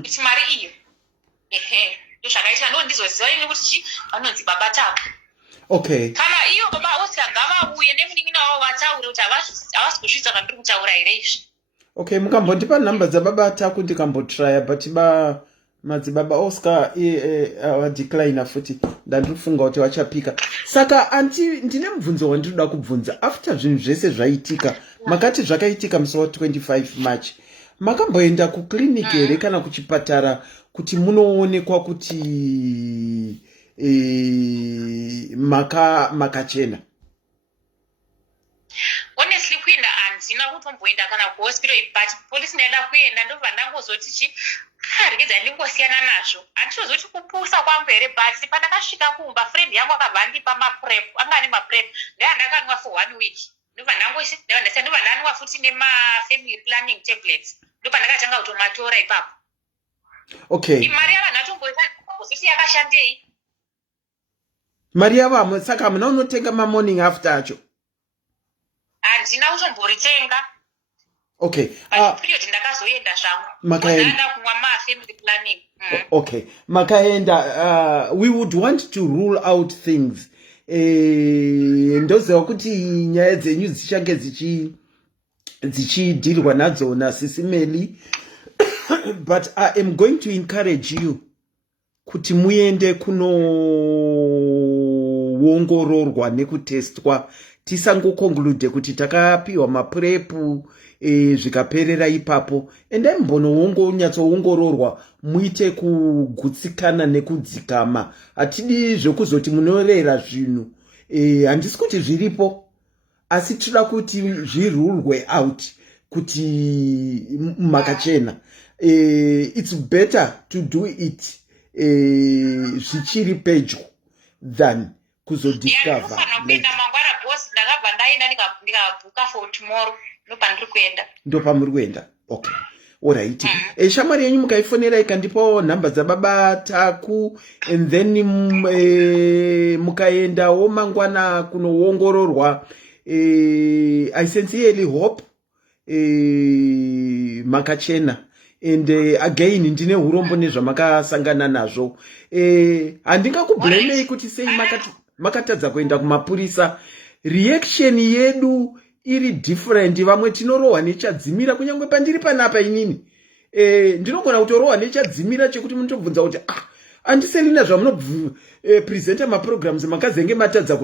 kuti mari iyo ndozvakaitika ndondizoziva ini kuti vanonzi baba tako okay kana iyo baba Oscar ngavauye nemunin'ina wavo vataure kuti havasi kuzvidza kwandiri kutaura here izvi okay mukambondipa nhamba dzababa tako ndikambotraya but madzibaba Oscar decline futi ndandifunga kuti vachapika saka ndine mubvunzo wandinoda kubvunza after zvinhu zvese zvaitika makati zvakaitika musi wa25 March makamboenda kukliniki here kana kuchipatara kuti munoonekwa kuti makachena honestly kuenda handina kutomboenda kana kuhospital but polisi ndaida kuenda ndobva ndangozoti regedza ndingosiyana nazvo handizvozoti kupusa kwangu here but pandakasvika kumba friend yangu akabva andipa maprep anga ane maprep ndeandakanwa for 1 week ndobva ndanwa futi nemafamily planning tablets ndopandakatanga kutomatora ipapo. Okay, mari yavanhu atombozoti yakashandei mari yavamwe saka hamuna unotenga morning after acho? handina kutomboritenga. Okay, period ndakazoenda zvangu ndaenda kumwa family planning. Okay, makaenda we would want to rule out things ndoziva kuti nyaya dzenyu dzichange dzichidhirwa nadzo naSIS MELLY but I am going to encourage you kuti muende kunoongororwa nekutestwa, tisangokonklude kuti takapiwa mapurepu zvikaperera ipapo. Endai mumbononyatsoongororwa muite kugutsikana nekudzikama. Hatidi zvekuzoti munorera zvinhu handisi kuti zviripo, asi tinoda kuti zvirulwe out kuti makachena. It's better to do it zvichiri pedyo than kuzodiscover. Ndakabva ndaenda ndikabhuka for tomorrow ndopandiri kuenda. Ndopamuri kuenda. Okay, alright. Shamwari yenyu mukaifonera ikandipawo nhamba dzababa Taku and then mukaendawo mangwana kunoongororwa. I sincerely hope makachena. And again ndine urombo nezvamakasangana nazvo. Handingakublamei kuti sei makatadza kuenda kumapurisa. Reaction yedu iri different. Vamwe tinorohwa nechadzimira kunyangwe pandiri panapa inini. Ndinogona kutorohwa nechadzimira chekuti munotobvunza kuti andiserina zvamunopresenta maprograms makazenge matadza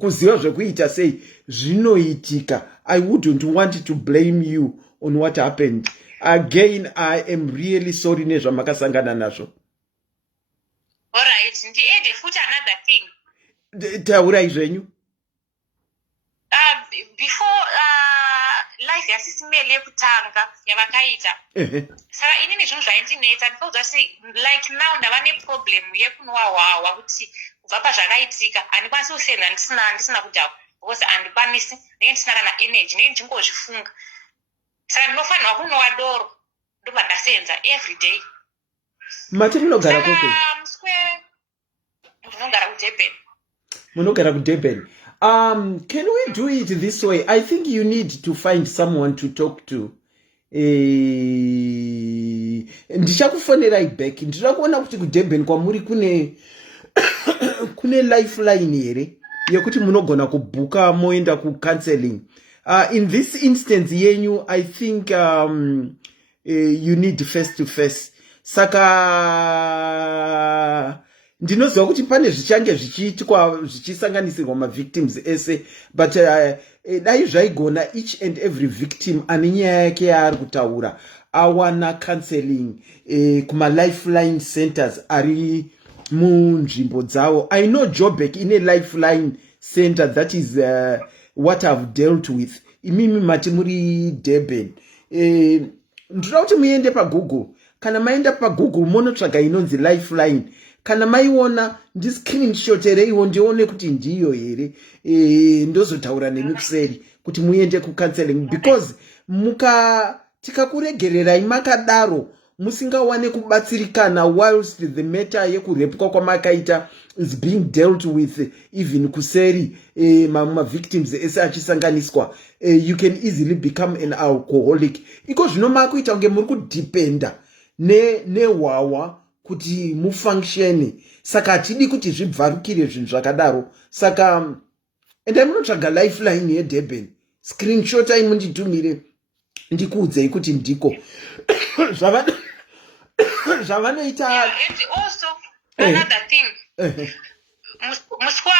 kuziva zvekuita sei. Zvinoitika. I wouldn't want to blame you on what happened. Again, I am really sorry nezvamakasangana nazvo. Alright, ndiende futi another thing. Taurai zvenyu. Before life yaSIS MELLY yekutanga yavakaita. Saka inini zvinhu zvaindinetsa ndikaudzwa kuti like now ndava neproblem yekunwa hwahwa kuti kubva pazvakaitika handikwanisi kusenda ndisina kudhakwa because handikwanisi ndenge ndisina kana energy ndenge ndichingozvifunga. Saka ndinofanirwa kunwa doro ndobva ndasenza every day. Mati munogara kupi? Ndinogara kuDurban. Munogara kuDurban. Can we do it this way? I think you need to find someone to talk to. Ndichakufonerai back. Ndinoda kuona kuti kuDurban kwamuri kune lifeline here yekuti munogona kubhuka moenda kucounseling. In this instance yenyu, I think you need face to face. Saka ndinoziva kuti pane zvichange zvichiitwa zvichisanganisirwa mavictims ese, but dai zvaigona each and every victim ane nyaya yake yaari kutaura awana counseling kuma lifeline centers ari munzvimbo dzavo. I know Joburg ine lifeline center, that is what I've dealt with. Imimi mati muri Durban. Ndinoda kuti muende paGoogle. Kana maenda paGoogle monotsvaga inonzi lifeline. Kana maiona ndiscreenshotereiwo ndione kuti ndiyo here. Ndozotaura nemi kuseri kuti muende kucounseling, because tikakuregererai makadaro musingawane kubatsirikana whilst the matter yekurepwa kwamakaita is being dealt with even kuseri victims ese achisanganiswa. You can easily become an alcoholic. Iko zvino makuita kunge muri kudependa nehwawa kuti mufunction. Saka hatidi kuti zvibvarukire zvinhu zvakadaro. Saka endai munotsvaga lifeline yeDurban. Screenshot munditumire ndikuudzei kuti ndiko zvavanoita. And also another thing. Muswa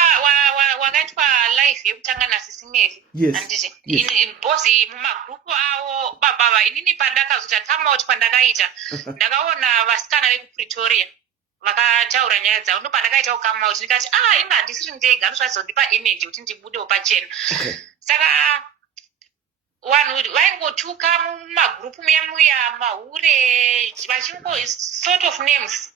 wakaitwa live yekutanga naSIS MELLY. Yes. Bosi mumagrupu avo baba inini pandakazoti come out pandakaita ndakaona vasikana vekuPretoria vakataura nyaya dzavo ndopandakaita come out ndikati inga handisiri ndega ndozvazondipa energy kuti ndibudewo pachena. Saka vanhu vaingotuka mumagrupu muya mahure vachingo sort of names.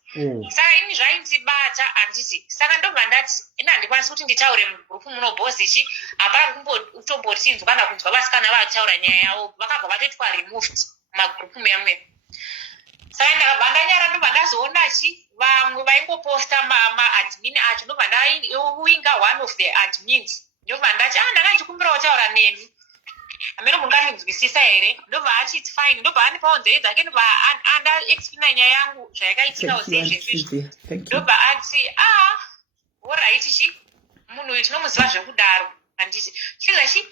Saka ini zvaindibata handiti. Saka ndobva ndati ini handikwanisi kuti nditaure mugrupu muno bhozi ichi hapari kutombochinzwa kana kunzwa vasikana vataura nyaya yavo vakabva vatoitwa removed mumagrupu muya. Saka ndakabva ndanyara ndobva ndazoona vamwe vaingoposta maadmin acho ndobva ndawinga one of the admins ndobva ndati ndanga ndichikumbira kutaura nemi amene mungandiinzwisisa here ndobva ati its fine ndobva andipawo nzeve dzake ndobva andaexplaina nyaya yangu zvayakaitika sezvezvizvi ndobva ati oright munhu uyu tinomuziva zvekudaro handiti chizvachi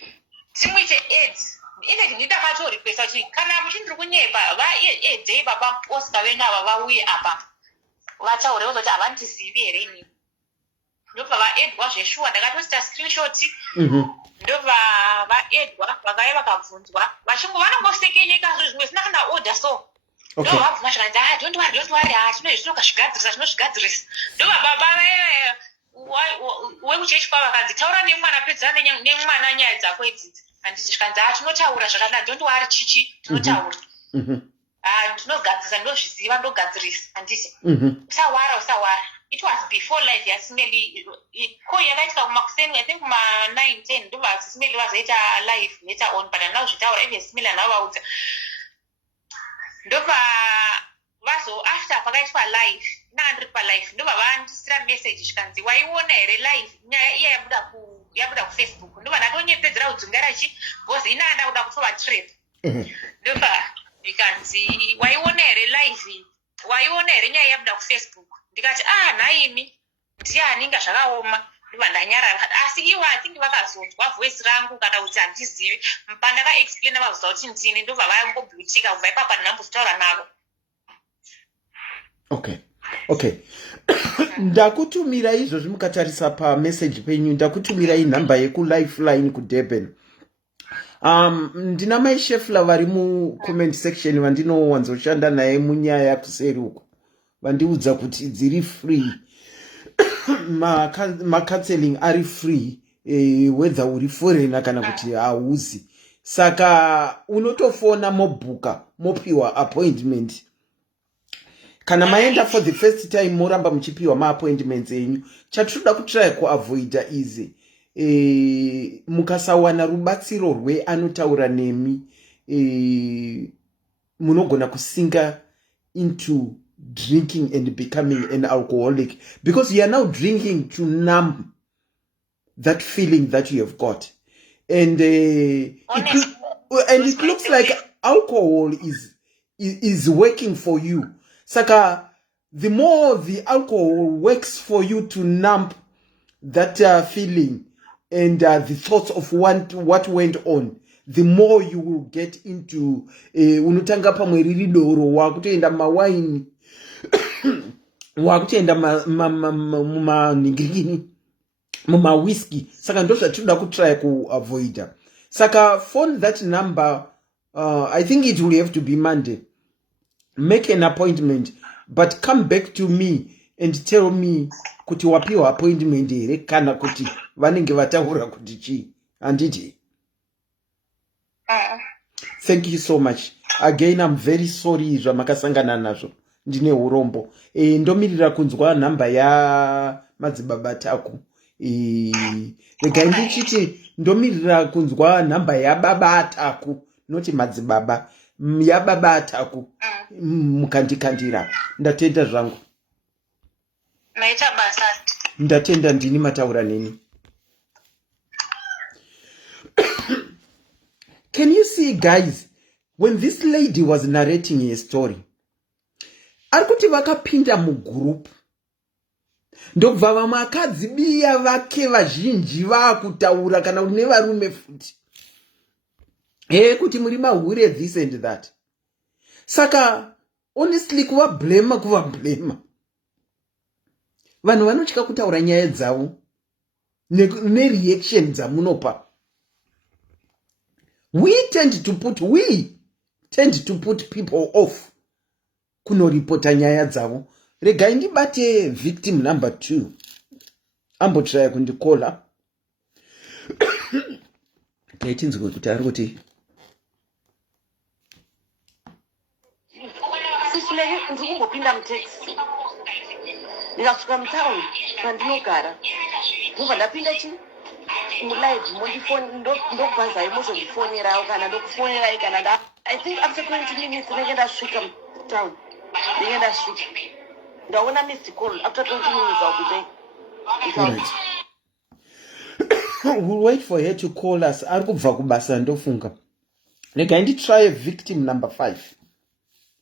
timuite aids ine ndindakatorequesta kuti kana muchindiri kunyepa vaedhei baba Oscar venga ava vauye apa vataure vozoti havandizivi here inini ndobva vaedwa zveshuwa ndakatoita screenshot ndobva vaedwa vakauya vakabvunzwa vanongosekenyeka zvimwe zvisina kana order so ndobva vabvuma zvikanzi don't worry tinozvigadzirisa ndobva baba wekuchechi kwavo vakanzi taura nemwana pedzana nemwana nyaya dzako idzidzi handiti zvikanzi tinotaura zvakanaka don't worry chichi tinotaura ndinogadzirisa ndinozviziva ndogadzirisa handiti usawara. It was before live yaSMelly ko yakaitika kumakuseni I think kuma9-10 ndobva SISMelly vazoita live later on but now zvitaura even SISMelly anavaudza ndobva after pakaitwa live ndiri palive ndobva vandisira message zvikanzi waiona here live nyaya iya yabuda kuFacebook ndobva ndatonyepedzera kudzungara bhozi ina anda kuda kutova trap ndobva ikanzi waiona here live waiona here nyaya yabuda kuFacebook ndikati naimi ndiani nga zvakaoma ndobva ndanyarara asi iwo I think vakazonzwa voice rangu kana kuti handizivi mpanda vaexplaina vaziva kuti ndini ndobva vangobhutika kubva ipapa ndinambozotaura navo. Okay. Ndakutumira izvozvi mukatarisa pamessage penyu ndakutumirai nhamba yekulifeline kuDurban. Ndina mai Shefla vari mucomment section vandinowanzoshanda naye munyaya kuseri uko vandiudza kuti dziri free macounseling ari free whether uri foreigner kana kuti hauzi saka unotofona mobhuka mopiwa appointment kana maenda for the first time moramba muchipiwa maappointments enyu chatinoda kutry kuavoida izi mukasawana rubatsiro rweanotaura nemi munogona kusinga into drinking and becoming an alcoholic because you are now drinking to numb that feeling that you have got and it looks like alcohol is working for you. Saka the more the alcohol works for you to numb that feeling and the thoughts of what went on, the more you will get into unotanga pamwe riri doro wakutoenda mawaini wakutoenda mumaningirigini mumawhiskey. Saka ndo zvatinoda kutry kuavoida. Saka phone that number. I think it will have to be Monday. Make an appointment, but come back to me and tell me kuti wapiwa appointment here kana kuti vanenge vataura kuti chi anditi. Thank you so much. Again, I'm very sorry zvamakasangana nazvo. Ndine urombo. Ndomirira kunzwa nhamba ya Madzibaba taku. Regai ndichiti ndomirira kunzwa nhamba ya baba taku, noti Madzibaba. Ya baba taku. Mukandikandira. Ndatenda zvangu. Maita basa. Ndatenda ndini mataura nini. Can you see, guys, when this lady was narrating her story, arikuti vakapinda mugroup ndobva vamwe akadzibiya vake vazhinji vakutaura kana kuti nevarume futi kuti muri mahure this and that. Saka honestly kuvablema vanhu vanotya kutaura nyaya dzavo nereaction dzamunopa. We tend to put people off kunoripota nyaya dzavo. Regai ndibate victim number 2. Ambotraya kundikola. Taitinzwe kuti ari kuti ndakapinda mutaxi ndikasvika mutown pandinogara ndobva ndapinda chii mulive ndokubvazai mozondifonerawo kana ndokufonerai kana I think after 20 minutes ndenge ndasvika mutown ndenge ndasvika ndaona missed call after 20 minutes I'll be there. Right. We'll wait for her to call us. Ari kubva kubasa ndofunga. Regai nditry victim number 5.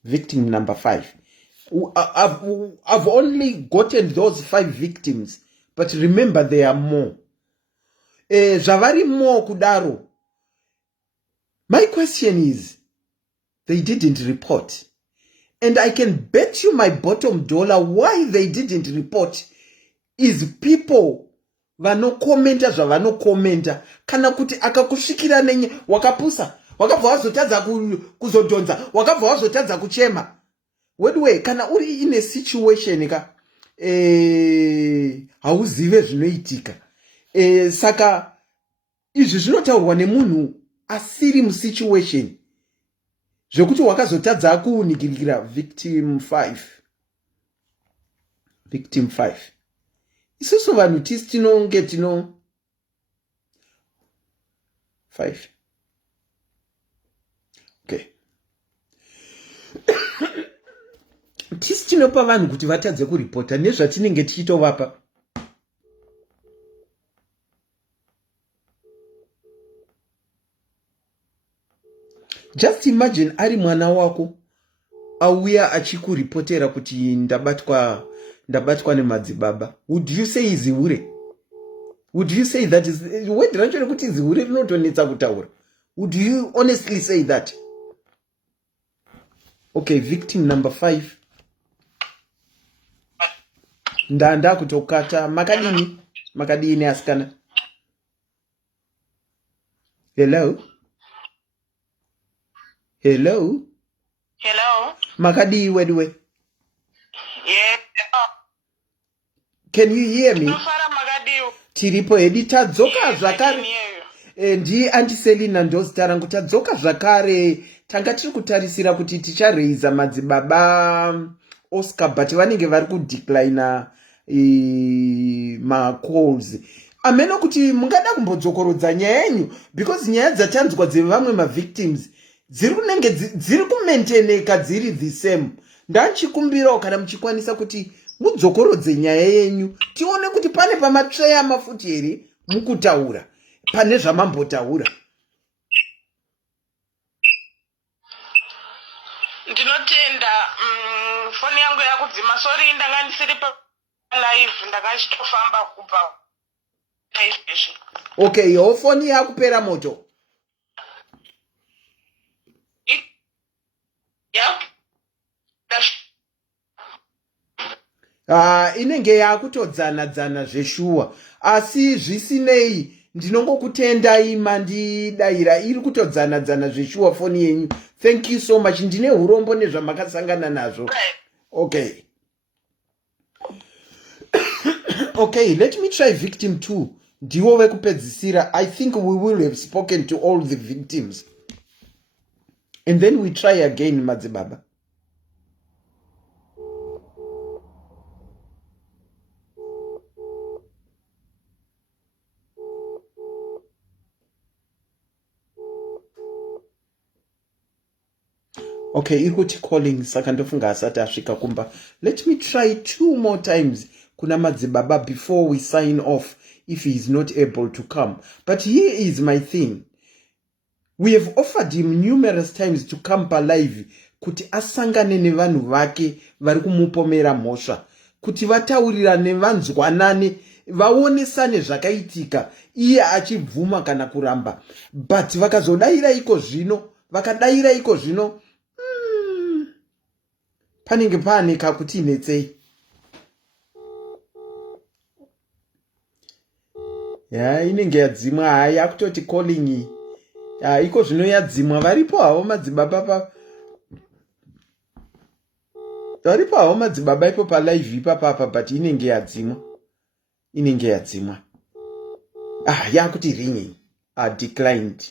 Victim number 5. I've only gotten those 5 victims, but remember there are more. Zvavari more kudaro. My question is, they didn't report. And I can bet you my bottom dollar why they didn't report is people vanokomenta zvavanokomenta kana kuti akakusvikira nenye wakapusa wakabva wazotadza kuzodhonza wakabva wazotadza kuchema wedwe kana uri in a situation ka hauzive zvinoitika saka izvi zvinotaurwa nemunhu asiri musituation zvekuti wakazotadza kuunikirira. Victim 5. Victim 5. Isusu vanhu tisi tinonge tino 5. Okay. Tisi tinopa vanhu kuti vatadze kuripota nezvatinenge tichitovapa. Just imagine ari mwana wako auya achikuripotera kuti ndabatwa nemadzibaba. Would you say izihure? Would you say that is word rancho rekuti izihure rinotonetsa kutaura? Would you honestly say that? Okay, victim number 5. Ndanda kutokata makadini askana. Hello? Makadi wedwe. Yeah. Can you hear me? Tiripo edi tadzoka zvakare. Ndi antiselina ndozita rangu tadzoka zvakare. Tanga tiri kutarisira kuti tichareiza Madzibaba Oscar but vanenge vari kudecline ma calls. Ameno kuti mungada kumbodzokorodza nyaya yenyu because nyaya dzatanzwa dzevamwe ma victims dziri kumaintaineka dziri the same. Ndanchikumbirawo kana muchikwanisa kuti mudzokorodze nyaya yenyu tione kuti pane pamatreya mafuti here mukutaura pane zvamambotaura. Ndinotenda foni yangu yakudzima sorry ndanga ndisiri pa live ndakachitofamba kubva izvezvi. Okay, yo foni yakupera moto. Inenge yakutodzana zveshuwa asi zvisinei ndinongokutendai mandidayira iri kutodzana zveshuwa foni yenyu. Thank you so much. Ndine hurombo nezvamakasangana nazvo. Okay. Okay, let me try victim 2. Ndiwo vekupedzisira. I think we will have spoken to all the victims. And then we try again, Madzibaba. Okay, ikuti calling saka ndofunga asati asvika kumba. Let me try 2 more times kuna Madzibaba before we sign off if he is not able to come. But here is my thing. We have offered him numerous times to come live kuti asangane nevanhu vake vari kumupomera mhosva kuti vataurirane vanzwanane vaonesane zvakaitika iye achibvuma kana kuramba. But vakazodaira iko zvino panenge pane kakuti netsei. Inenge yadzimwa hayi akutoti calling iko zvino yadzimwa. Varipo havo Madzibaba ipo pa live ipapa but inenge yadzimwa. Yakuti ringing. Declined.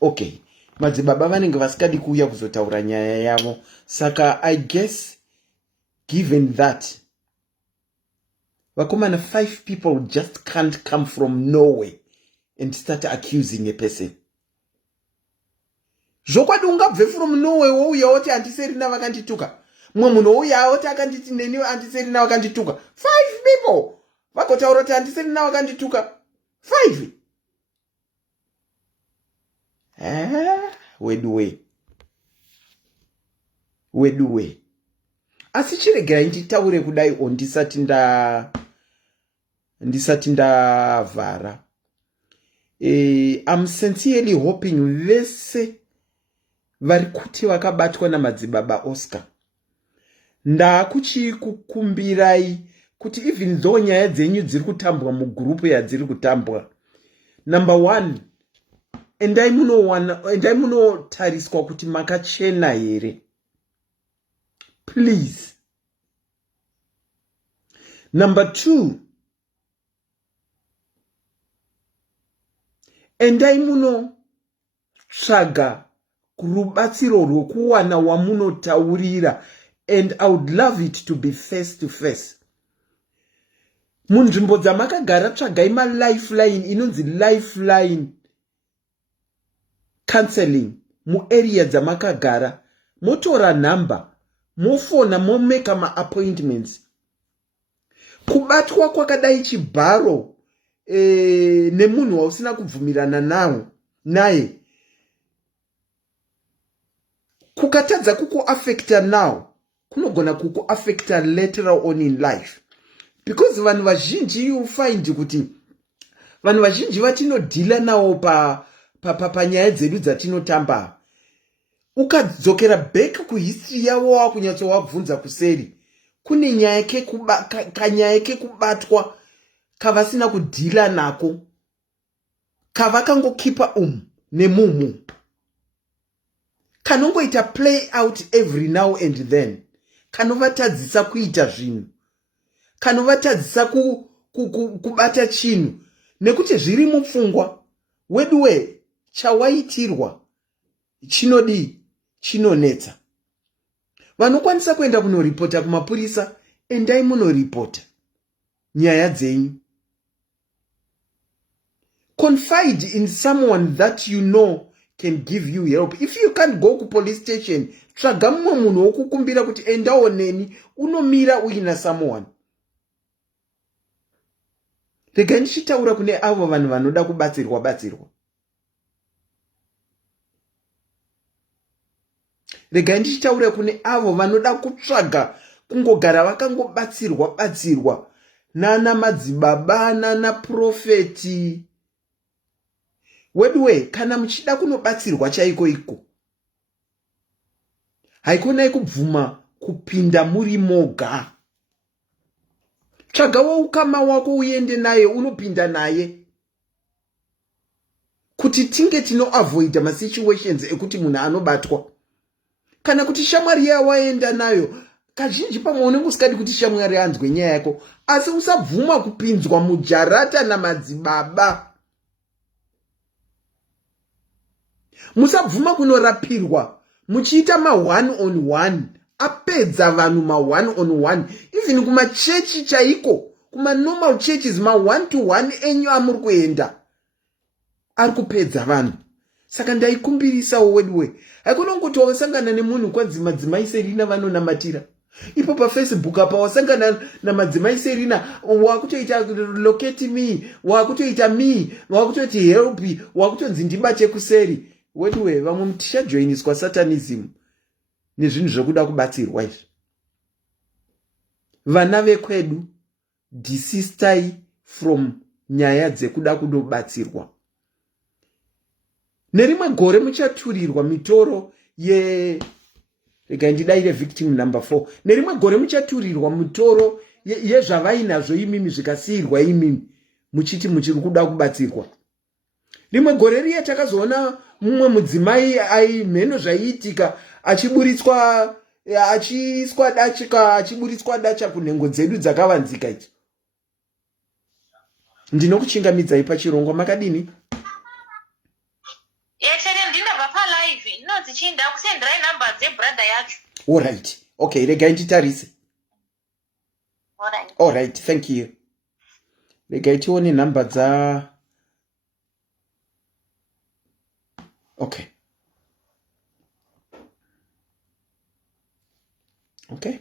Okay. madzibaba vanenge vasikadi kuuya kuzotaura nyaya yavo. Saka I guess given that vakomana 5 people just can't come from nowhere and start accusing a person. Zvokwadi ungabve from nowhere wouya woti andiserina vakandituka. Mumwe munhu wouya woti akanditi neni andiserina vakandituka. 5 people vagotaura kuti andiserina vakandituka. 5. Weduwe. Asi chiregerai nditaure kudai ndisati ndavhara. I'm sincerely hoping vese vari kuti vakabatwa naMadzibaba Oscar. Ndakuchikukumbirai kuti even though nyaya dzenyu dziri kutambwa mugrupu yadziri kutambwa, number 1, endai munotariswa kuti makachena here. Please. Number 2, endai munotsvaga rubatsiro rwokuwana wamunotaurira, and I would love it to be face to face. Munzvimbo dzamakagara tsvagai lifeline inonzi lifeline counseling muarea dzamakagara, motora number, mofona, momeka maappointments. Kubatwa kwakadai chibharo nemunhu wausina kubvumirana naye kukatadza kukuaffecta now kunogona kukuaffecta later on in life, because vanhu vazhinji you find kuti vanhu vazhinji vatinodhila nawo panyaya dzedu dzatinotamba, ukadzokera back kuhistory yavo wakunyatsovabvunza kuseri, kune kanyaya kekubatwa kavasina kudhila nako, kavakangokipa nemumu, kanongoita play out every now and then, kanovatadzisa kuita zvinhu, kanovatadzisa kubata chinhu, nekuti zviri mupfungwa weduwe chawaitirwa chinonetsa. Vanokwanisa kuenda kunoripota kumapurisa, endai munoripota nyaya dzenyu. Confide in someone that you know can give you help. If you can't go to police station, tsvaga mumwe munhu wokukumbira kuti endawo neni, unomira uina someone. Regai ndichitaura kune avo vanhu vanoda kubatsirwa. Regai ndichitaura kune avo vanoda kutsvaga kungogara vakangobatsirwa nana Madzibaba nana Profeti. Weduwe, kana muchida kunobatsirwa chaiko iko, haikonai kubvuma kupinda muri moga. Tsvagawo ukama wako uende naye, unopinda naye, kuti tinge avoid masituations ekuti munhu anobatwa. Kana kuti shamwari yawaenda nayo, kazhinji pamwe unenge usikadi kuti shamwari anzwe nyaya yako, asi usabvuma kupinzwa mujarata naMadzibaba. Musabvuma kunorapirwa muchiita ma1-on-1, apedza vanhu ma1-on-1, even kumachechi chaiko, kuma normal churches ma1-to-1 enyu amuri kuenda, ari kupedza vanhu. Saka ndaikumbirisawo weduwe, haikonongoti wasangana nemunhu kwanzi madzimai Serina vanonamatira, ipo paFacebook apa wasangana namadzimai Serina, wakutoita locate me, wakutoita me, wakutoti help, wakutonzi ndibate kuseri. Weduwe, vamwe mutichajoiniswa satanism nezvinhu zvokuda kubatsirwa izvi. Vana vekwedu, desistai from nyaya dzekuda kunobatsirwa. Nerimwe gore muchaturirwa mitoro regai ndidaire victim number 4. Nerimwe gore muchaturirwa mitoro yezvavainazvo imimi zvikasiyirwa imimi, muchiti muchiri kuda kubatsirwa. Rimwe gore riye takazoona mumwe mudzimai mheno zvaiitika achiburitswa dacha kunhengo dzedu dzakavanzika ichi. Ndinokuchingamidzai pachirongwa, makadini? Tere ndinobva palive. All right. Okay, regai nditarise. All right, thank you. Regai tione number dza. Okay. Okay.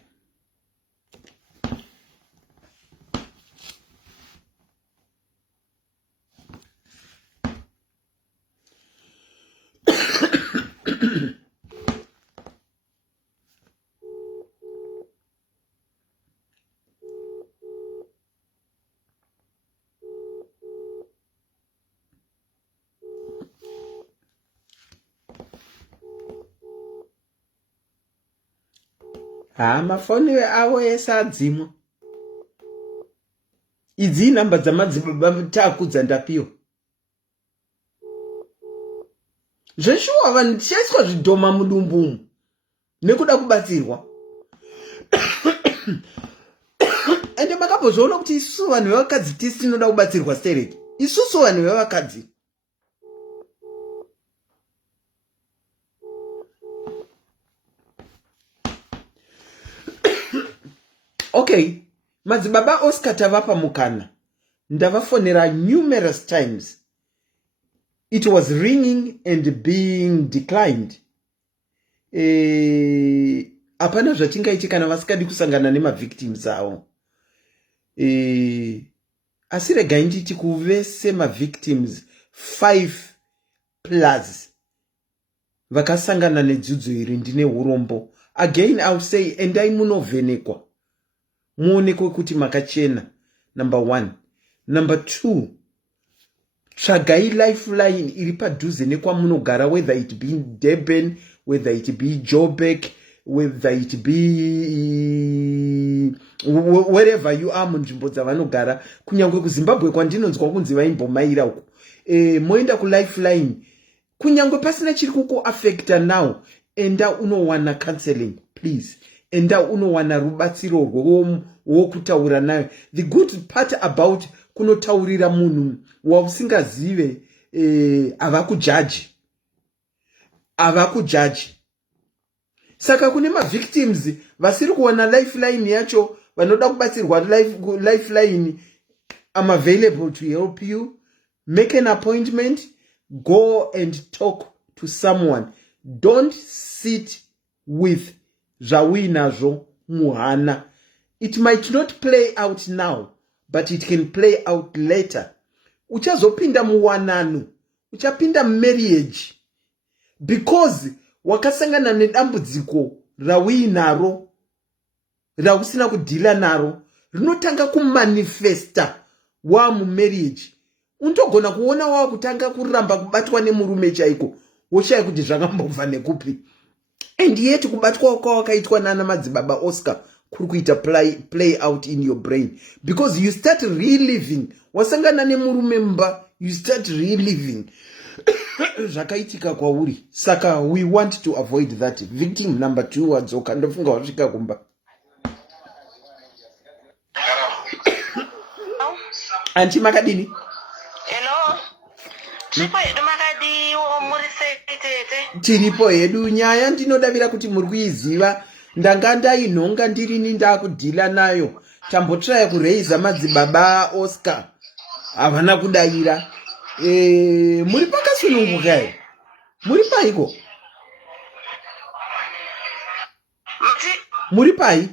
Mafoni awo esadzimwa. Idzi namba dzamadzibaba takudza ndapiwa. Zveshuwa vanhu tichaiswa zvidhoma mudumbu nekuda kubatsirwa. Ende makambozviona kuti isusu vanhu vevakadzi tisi tinoda kubatsirwa stereki. Isusu vanhu vevakadzi. Okay, Madzibaba Oscar tavapa mukana. Ndavafonera numerous times. It was ringing and being declined. Apana zvatingaitika kana vasikadi kusangana nemavictims avo. Asi regai nditi kuvese mavictims 5 plus vakasangana nedzidzo iri ndine urombo. Again I'll say endai munovhenekwa. Muonekwe kuti makachena. Number 1. Number 2. Tsvagai lifeline iri padhuze nekwamunogara, whether it be Durban, whether it be Joburg, whether it be wherever you are munzvimbo dzavanogara. Kunyangwe kuZimbabwe kwandinonzwa kunzi vaimbomaira uko. Moenda kulifeline. Kunyangwe pasina chiri kukuaffecta now, enda unowana counseling, please. Enda unowana rubatsiro rwokutaura nayo. The good part about kunotaurira munhu wausingazive avakujaji. Saka kune mavictims vasiri kuona lifeline yacho vanoda kubatsirwa lifeline. I'm available to help you. Make an appointment. Go and talk to someone. Don't sit with zvawinazvo muhana. It might not play out now, but it can play out later. Uchazopinda muwanano, uchapinda marriage, because wakasangana nedambudziko rawinaro, rausina kudila naro, rinotanga kumanifesta wa mu marriage. Untogona kuona wa kutanga kuramba kubatwa nemurume chaiko, woshaya kuti zvakambobva nekupi. And yet kubatwa kwakaitwa nana Madzibaba Oscar kuri kuita play out in your brain, because you start reliving. Wasangana nemurume mba, you start reliving zvakaitika kwauri. Saka we want to avoid that. Victim number 2 wadzoka, ndofunga wasvika kumba. Anti makadini? Hello. Tiripo hedu makadi omurise itete. Tiripo hedu, nyaya ndinodavira kuti muri kuiziva. Ndanga ndainhonga ndirini ndakudhila nayo. Tambotraya kureiza Madzibaba Oscar. Havana kudavira. Muri pakasununguka here? Muri paiko? Muri pai?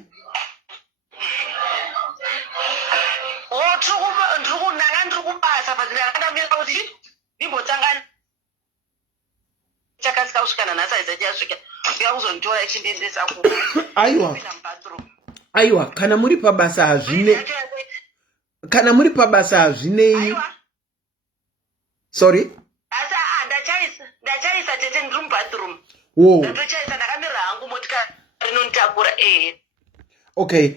Aiwa, kana muri pabasa hazvinei. Sorry? Whoa. Okay.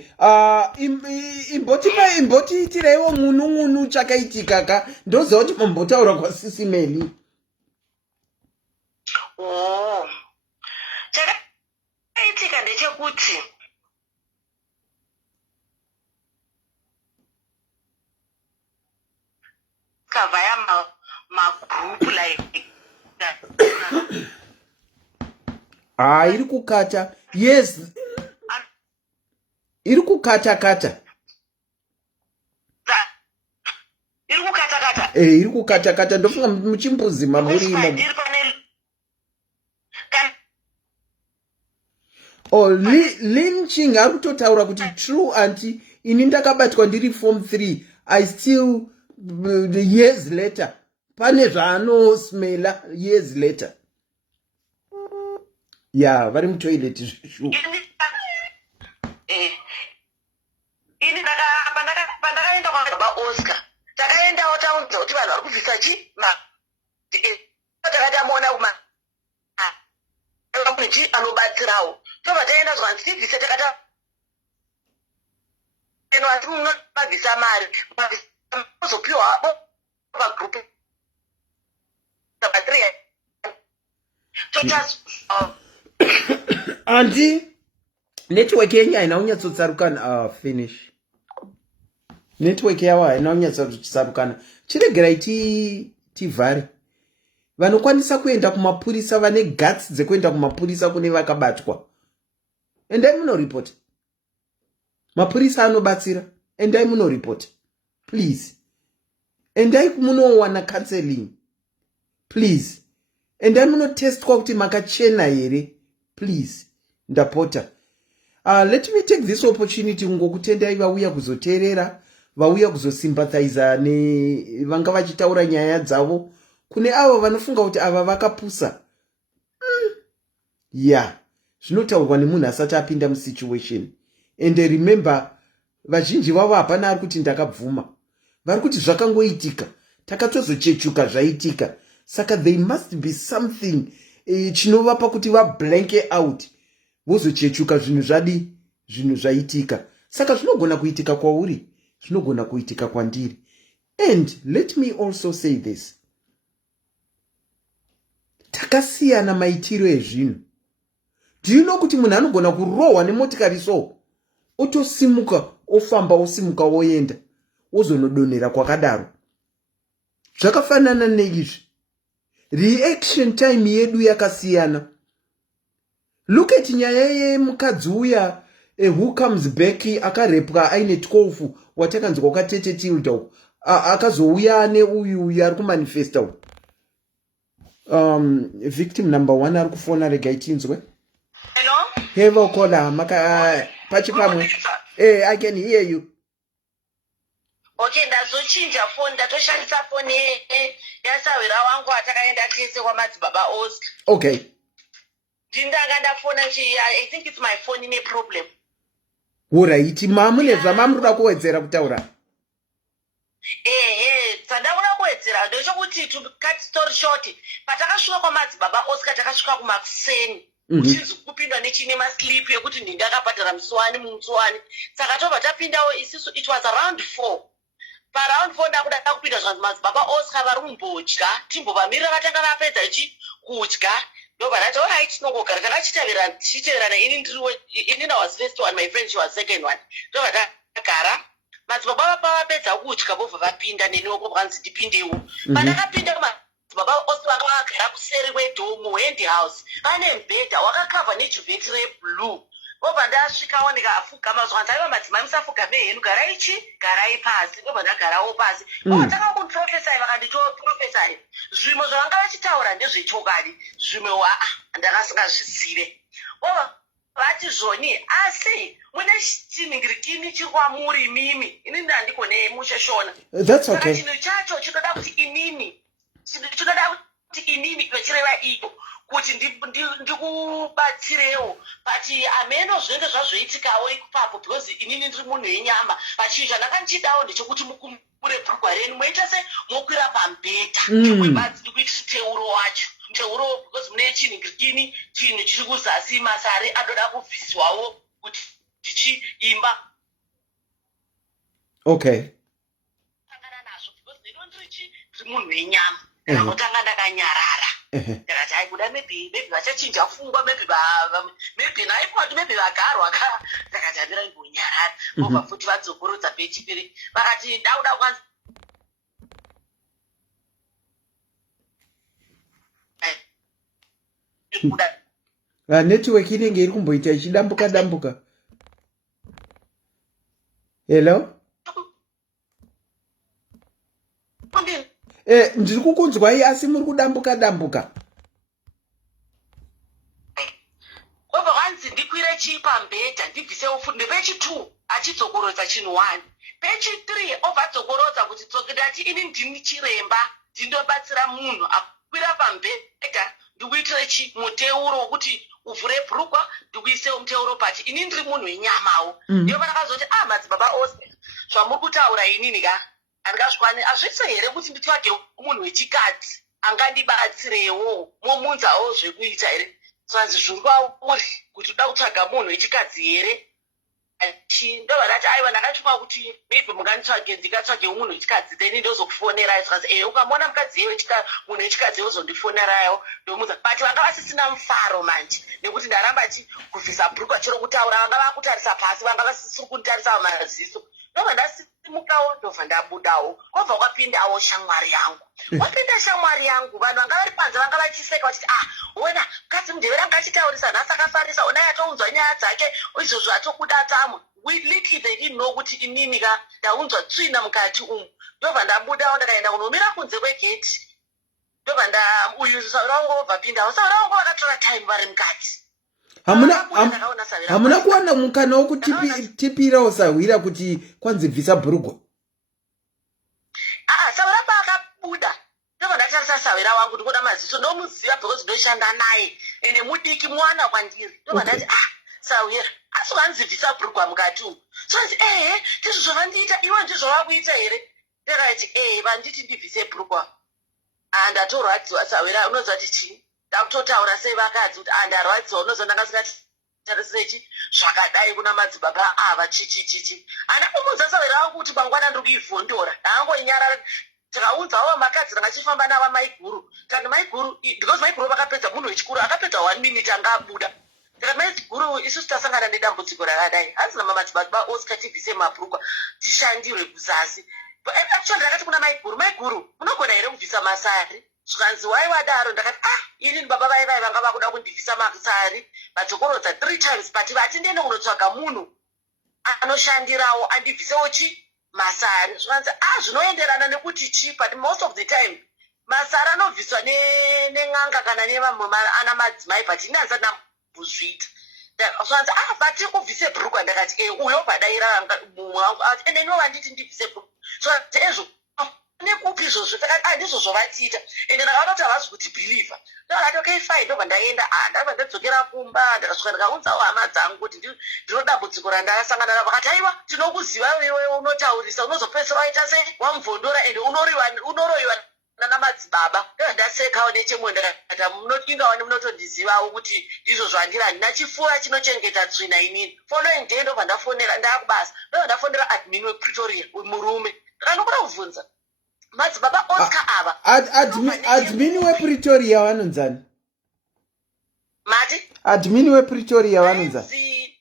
Imboti itirewo ngunu chakaitika ka. Ndoziva kuti mambotaura kwaSIS MELLY. Oh. Chakaitika ndechekuti kavaya magroup like iri kukata. Yes, iri kukata kata. iri kukata kata. Iri kukata kata. Ndofunga muchimbuzi mamuri imo. Oh, lynching ari kutotaura kuti true anti ini ndakabatwa ndiri form 3 I still years later pane zvaanosmela years later ya vari mutoilet zvishu ini pandakaenda kwaBaba Oscar takaendawo taunza kuti vanhu vari kubvisa chi takati amuona kuma munhu anobatsirawo tobva taenda zvansivhise takati asi munobvisa mari ozopiwa pagrupu andi network yenyu haina kunyatsotsaruka finish network yavo haina kunyatsotsaruka chiregerai tivhare vanokwanisa kuenda kumapurisa vane guts dzekuenda kumapurisa kune vakabatwa endai munoripota mapurisa anobatsira endai munoripota please endai munowana counseling please endai munotestwa kuti makachena here please ndapota let me take this opportunity ngokutendai vauya kuzoteerera vauya kuzosympathiza nevanga vachitaura nyaya dzavo kune avo vanofunga kuti ava vakapusa zvinotaurwa nemunhu asati apinda musituation and remember vazhinji vavo hapana ari kuti ndakabvuma vari kuti zvakangoitika takatozochechuka zvaitika saka there must be something chinovapa kuti vablanke out vozochechuka zvinhu zvaitika saka zvinogona kuitika kwauri zvinogona kuitika kwandiri and let me also say this takasiyana maitiro ezvinhu ndino kuti munhu anogona kurohwa nemotikari so otosimuka ofamba osimuka oenda ozonodonhera kwakadaro zvakafanana neizvi reaction time yedu yakasiyana look at nyaya yemukadzi uya who comes back akarepwa aine 12 watakanzwa kwakatete tilda akazouya ane uyu ari kumanifesta victim number 1 ari kufona regai tinzwe hello kola maka pachipamwe I can hear you okay ndazochinja phone ndatoshandisa phone yasawira wangu atakaenda tese kwaMadzibaba Oscar okay ndindanga ndafona I think it's my phone ine problem alright mamune zvamamurida kuwedzera kutaura dzandauda kuwedzera ndochokuti to cut story short patakasvika kwaMadzibaba Oscar takasvika kumakuseni uchinzi kupindwa nechine maslip yekuti ndindakabhadhara mumuswani saka tobva tapindawo isisu it was around 4 paraund 4 ndakuda kupinda zvanzi Madzibaba Oscar vari kumbodya timbovamirira vatanga vapedza kudya ndobva ndati alright tinongogara takachiteverana ini was first one my friend she was second one ndobva takagara Madzibaba pavapedza kudya vobva vapinda neniwoko vanzi ndipindewo pandakapinda Madzibaba Oscar vakagara kuseri kwedhoo muhand house pane mubhedha wakakavha nejuvheti reblue obva ndasvikawo ndikafugama zvanzi aiwa madzimai musafugame henyu garai pasi obva ndagarawo pasi takava kundiprofesai vakanditoprofesai zvimwe zvavanga vachitaura ndezvechokwadi zvimwe ndakasingazvizive obva vati zvoni asi mune chinhingirikini chiri kwamuri mimi inini handikone musheshona saka chinhu chacho chinoda kuti inini vechireva iyo kuti ndikubatsirewo but ameno zvinenge zvazvoitikawo ipapo because inini ndiri munhu wenyama pachinhu chandanga ndichidawo ndechekuti mukumure bhurugwa renu moita se mokwira pamubhedha webadzi ndikuiteuro wacho teuro because mune chinhingirikini chinhu chiri kuzasi masare anoda kubviswawo kuti tichiimba okay tangana nazvo because ndino ndiri munhu wenyama ndakangotanga ndakanyarara ndakati hai kuda maybe vachachinja pfungwa maybe naikwati maybe vagarwa ndakati handira imbonyarara obva futi vadzokorotsa pechipiri vakati dauda kwanzi kuda network inenge iri kumboita ichidambuka dambuka. Hello? Ndiri kukunzwai asi muri kudambuka dambuka. Kobva kwanzi ndikwire chipambedha ndibvise ufuti ndepechi 2 achidzokorodza chinhu 1 pechi 3 obva adzokorodza kuti ndati ini ndini chiremba ndindobatsira munhu akwira pambedha ndikuitire muteuro wokuti uvhure bhurukwa ndikuise muteuro pati ini ndiri munhu wenyamawo ndiyo pandakazoti Madzibaba Oscar zvamuri kutaura inini ka handingasvikani hazvisi here kuti nditsvage munhu wechikadzi angandibatsirewo momunzawo zvekuita here svanzi zviri kwauri kuti uda kutsvaga munhu wechikadzi here ndobva ndati aiwa ndakatuma kuti maybe munganditsvage ndikatsvage munhu wechikadzi then ndozokufonerai zvikanzi ukamona mukadzi munhu wechikadzi wozondifonerayo ndomuudza but vanga vasisina mufaro manje nekuti ndaramba kuvhisa bhurukwa chero kutaura vanga vakutarisa pasi vanga vasisiri kunditarisa maziso ndobva ndasimukawo ndobva ndabudawo kwobva kwapindawo shamwari yangu wapinda shamwari yangu vanhu vanga vari panze vanga vachiseka vachiti ona mukadzi mudevera anga achitaurisa nhasi akafarisa ona yatounzwa nyaya dzake izvozvo atokuda tamwe little they didn't know kuti inini ka ndaunzwa tsvina mukati umu ndobva ndabudawo ndakaenda kunomira kunze kwegeti ndobva uyu sauro wangu obva pindawo sauro wangu vakatora time vari mukati. Hamuna kuwana mukana wokutipirawo sahwira kuti kwanzi bvisa bhurugwa. Saura paakabuda ndobva ndatarisa sahwira wangu ndikuona maziso ndomuziva because ndoshanda naye ende mudiki mwana kwandiri ndobva ndati sahwira asi wanzibvisa bhurugwa mukati umu sonzi ndizvo zvavandiita iwe ndizvo vakuita here ndakaiti vanditi ndibvise bhurugwa ndatorwadziwa sahwira unonzwa kuti chii ndakutotaura sei vakadzi kuti ndarwadziwa unonzwa ndakasingatarisirei zvakadai kuna madzibaba ava chichichichi hana kumudza sahwira wangu kuti mangwana ndiri kuivhondora ndangonyarara tikaudzawo makadzi rangachifamba nava maiguru kandi maiguru because maiguru vakapedza munhu wechikuru akapedza 1 minute anga abuda tikati maiguru isusu tasangana nedambudziko rakadai hanzi Madzibaba Oscar tibvise mabhurukwa tishandirwe kuzasi actually ndakati kuna maiguru munogona here kubvisa masari zvikanzi waiwadaro ndakati ini baba vaivai vanga vakuda kundibvisa masari vadzokorodza 3 times but vati ndiende kunotsvaga munhu anoshandirawo andibvisewo masari zvikanzi zvinoenderana nekuti chi but most of the time masari anobviswa nen'anga kana nevamwe ana madzimai but ini handisati ndambozviita zvikanzi vati ubvise bhurukwa ndakati uyo badaira mumwe wangu ende ivo vanditi ndibvise bhurukwa zvikanzi ezvo nekupi izvozvo takati ndizvo zvovatiita ende ndakaona kuti havazi kuti bhilivha ndakati okay fine ndobva ndaenda ndabva ndadzokera kumba ndakasvika ndikaunzawo hama dzangu kuti ndino dambudziko randakasangana navo vakati aiwa tinokuziva wewe unotaurisa unozopedzisira waita sei wamuvhondora ende unoroyiwa nana madzibaba ndasekawo nechemwe ndakati ingawa munotondizivawo kuti ndizvo zvandira handina chifuva chinochengeta tsvina inini following day ndobva ndafonera ndaakubasa ndobva ndafonera admin wepretoria murume ndakanokuda kubvunza Madzibaba Oscar ava admin wepretoria vanonzani mati admin wepretoria vanonzani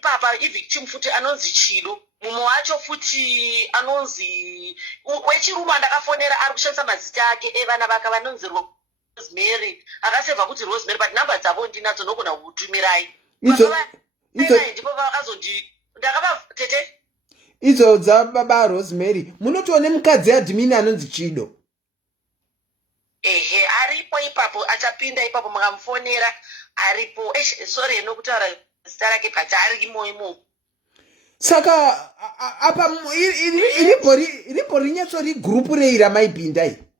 papa ivictim futi anonzi Chido mumwe wacho futi anonzi wechiruma ndakafonera ari kushandisa mazita ake evana vaka vanonzi Rosemary akasevha kuti Rosemary but namba dzavo ndinadzo nogona kutumirai ndipo vakazondi ndakava tete idzo dzababa Rosemary munotione mukadzi admin anonzi Chido aripo ipapo achapinda ipapo mukamufonera aripo sorry nokutaura zita rake but arimo imo saka apa iripo rinyatsori gurupu rei ramaipindai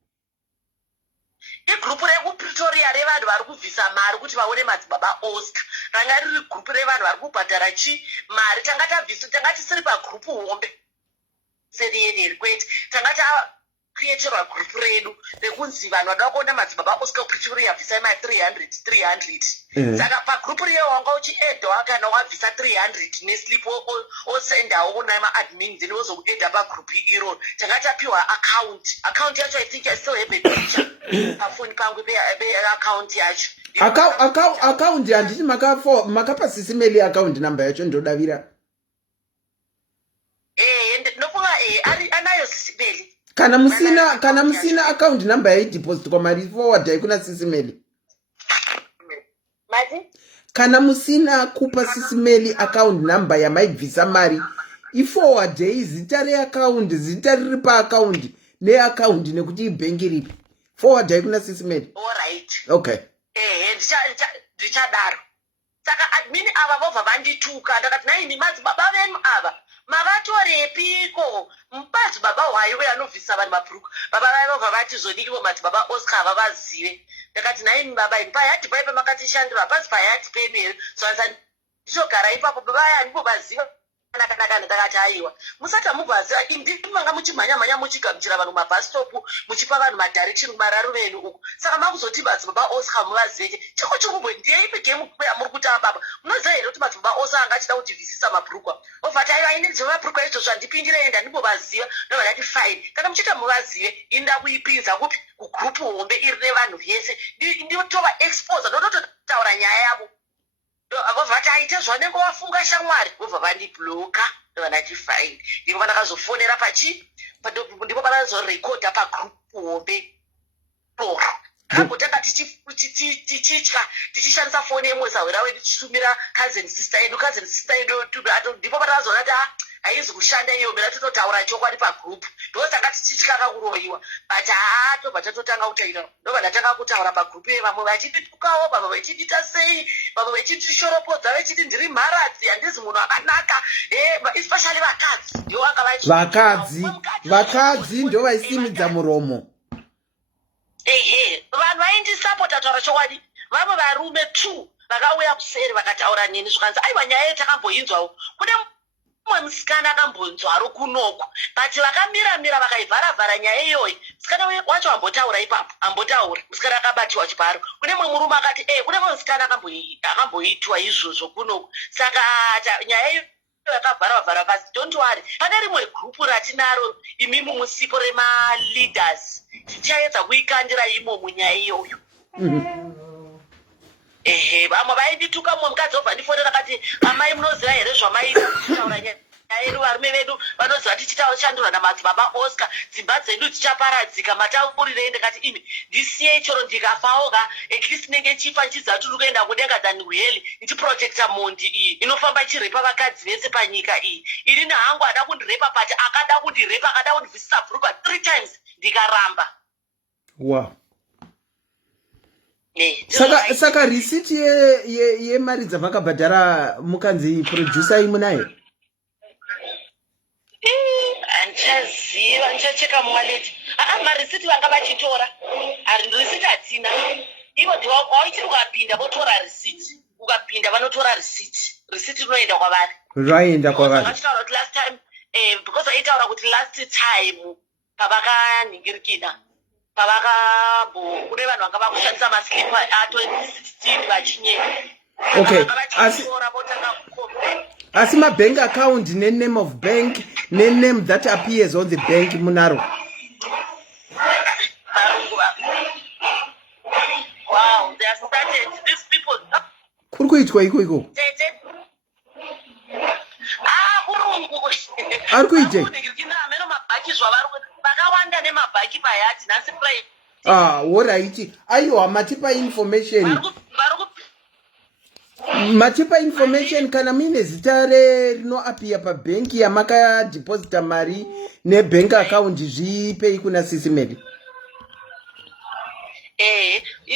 igrupu rekupretoria revanhu vari kubvisa mari kuti vaone Madzibaba Oscar ranga riri gurupu revanhu vari kubhadhara mari tanga tisiri pagrupu hombe seriyeneri kwete tanga takriyeterwa gurupu redu rekunzi vanhu vada kuona Madzibaba Oscar kupretoria bvisai ma300 saka pagrupu riyo wanga uchiedhawa kana wabvisa 300 neslip osendawo kuna maadmin then wozokuedha pagrupu iro tanga tapiwa account yacho I think I still have a picture pafoni pangu peaccount yacho account handiti makapa SIS MELLY account number yacho ndodavira nokuva anayo SIS MELLY kana musina account number yaideposit kwa mari forward kuna SIS MELLY Mati? Kana musina kupa SIS MELLY account number yamaibvisa mari, iforwardei zita reaccount, zita riri paaccount neaccount nekuti ibhengi ripi. Forwardai kuna SIS MELLY. All right. Okay. Ndichadaro. Saka admin ava vobva vandituka ndakati naini madzibaba venyu ava mavatorepiko madzibaba hwaiwe anovhisa vanhu mabhuruku baba vai vobva vati zodikiwo madzibaba Oscar ava vazive ndakati naini baba ini payati paipe makatishandira hapasi payati penu here soanza ndichogara ipapo baba aya handibovaziva nakanaka ndakati aiwa musati amubvaziva indii manga muchimhanya muchigamuchira vanhu mabhastopu muchipa vanhu madirection mararu venyu uku saka makuzoti madzibaba Oscar muvazive chiko chikubwe ndiyeipi game yamuri kutamba baba munoziva here kuti madzibaba Oscar anga achida kutivhisisa mabhurukwa obvati aiwa ini dzemabhurukwa izvozvo handipindire enda ndimbovaziva ndobva ndati fine kana muchita muvazive inda kuipinza kupi kugrupu hombe iri nevanhu vese nditova expose ndototaura nyaya yavo vobva vati aite zvanenge wafunga shamwari vobva vandibloka ndobva ndati fine ndipo pandakazofonera ndipo pandakazorekodha pagrupu hombe toro kangotanga tichitya tichishandisa foni yemwezawera wedu tichitumira cousin sister yedu ndipo pandakazoona kuti haizi kushanda iyo mera tototaura chokwadi pagrupu ndosanga tichitya kakuroyiwa but tobva tatotanga kutaira ndobva ndatanga kutaura pagrupu vamwe vachititukawo vamwe vachitita sei vamwe vachitishorapodza vachiti ndiri mharadzi handizi munhu akanaka especially vakadzi ndivo vanga vakadzi ndo vaisimidza muromo. Vanhu vaindisapota taura chokwadi vamwe varume 2 vakauya kuseri vakataura neni zvikanzi aiwa nyaya yetakamboinzwawo kune mumwe musikana akambonzwaro kunoko but vakamira vakaivharavhara nyaya iyoyi musikana wacho ambotaura ipapo musikana akabatiwa chiparo kune mumwe murume akati kune mumwe musikana akamboitwa izvozvo kunoko saka nyaya iyo yakavharavhara pasi don't worry pane rimwe grupu ratinaro imimi musipo remaleaders tichaedza kuikandira imo munyaya iyoyo. Vamwe vaindituka mumwe mukadzi obva ndifonera akati amai munoziva here zvamaitaura nyaya yedu varume vedu vanoziva tichitauchandurwa namadzibaba Oscar dzimba dzedu dzichaparadzika mataurirei ndikati imi ndisiye chero ndikafawoga at least nenge chifa nchiziva kuti kuenda kudenga than kuheli ndichiprotecta mondi iyi inofamba ichirepa vakadzi vese panyika iyi ini nehangu ada kundirepa but akada kundirepa akada kundibvisisa bhurukwa 3 times ndikaramba. Wow. Saka risiti yemari dzamakabhadhara mukanzi producer imunayo handichaziva ndichacheka muwaleti marisiti vanga vachitora risiti hatina ivo ndiwaichiri ukapinda votora risiti ukapinda vanotora risiti inoenda kwavari vachitaura kuti last time because vaitaura kuti last time pavakanhingirikida kune vanhu vanga vakushandisa maslipa a2016 vachinyenya okay asi mabank account nename of bank nename that appears on the bank munaro. Wow, they have started these people kuri kuitwa iko ari kuite vakawanda nemabhaki payati nhasi alright aiwa matipa information kana muine zita rinoapia pabhenki yamakadhiposita mari nebank account zvipei kuna SIS MELLY.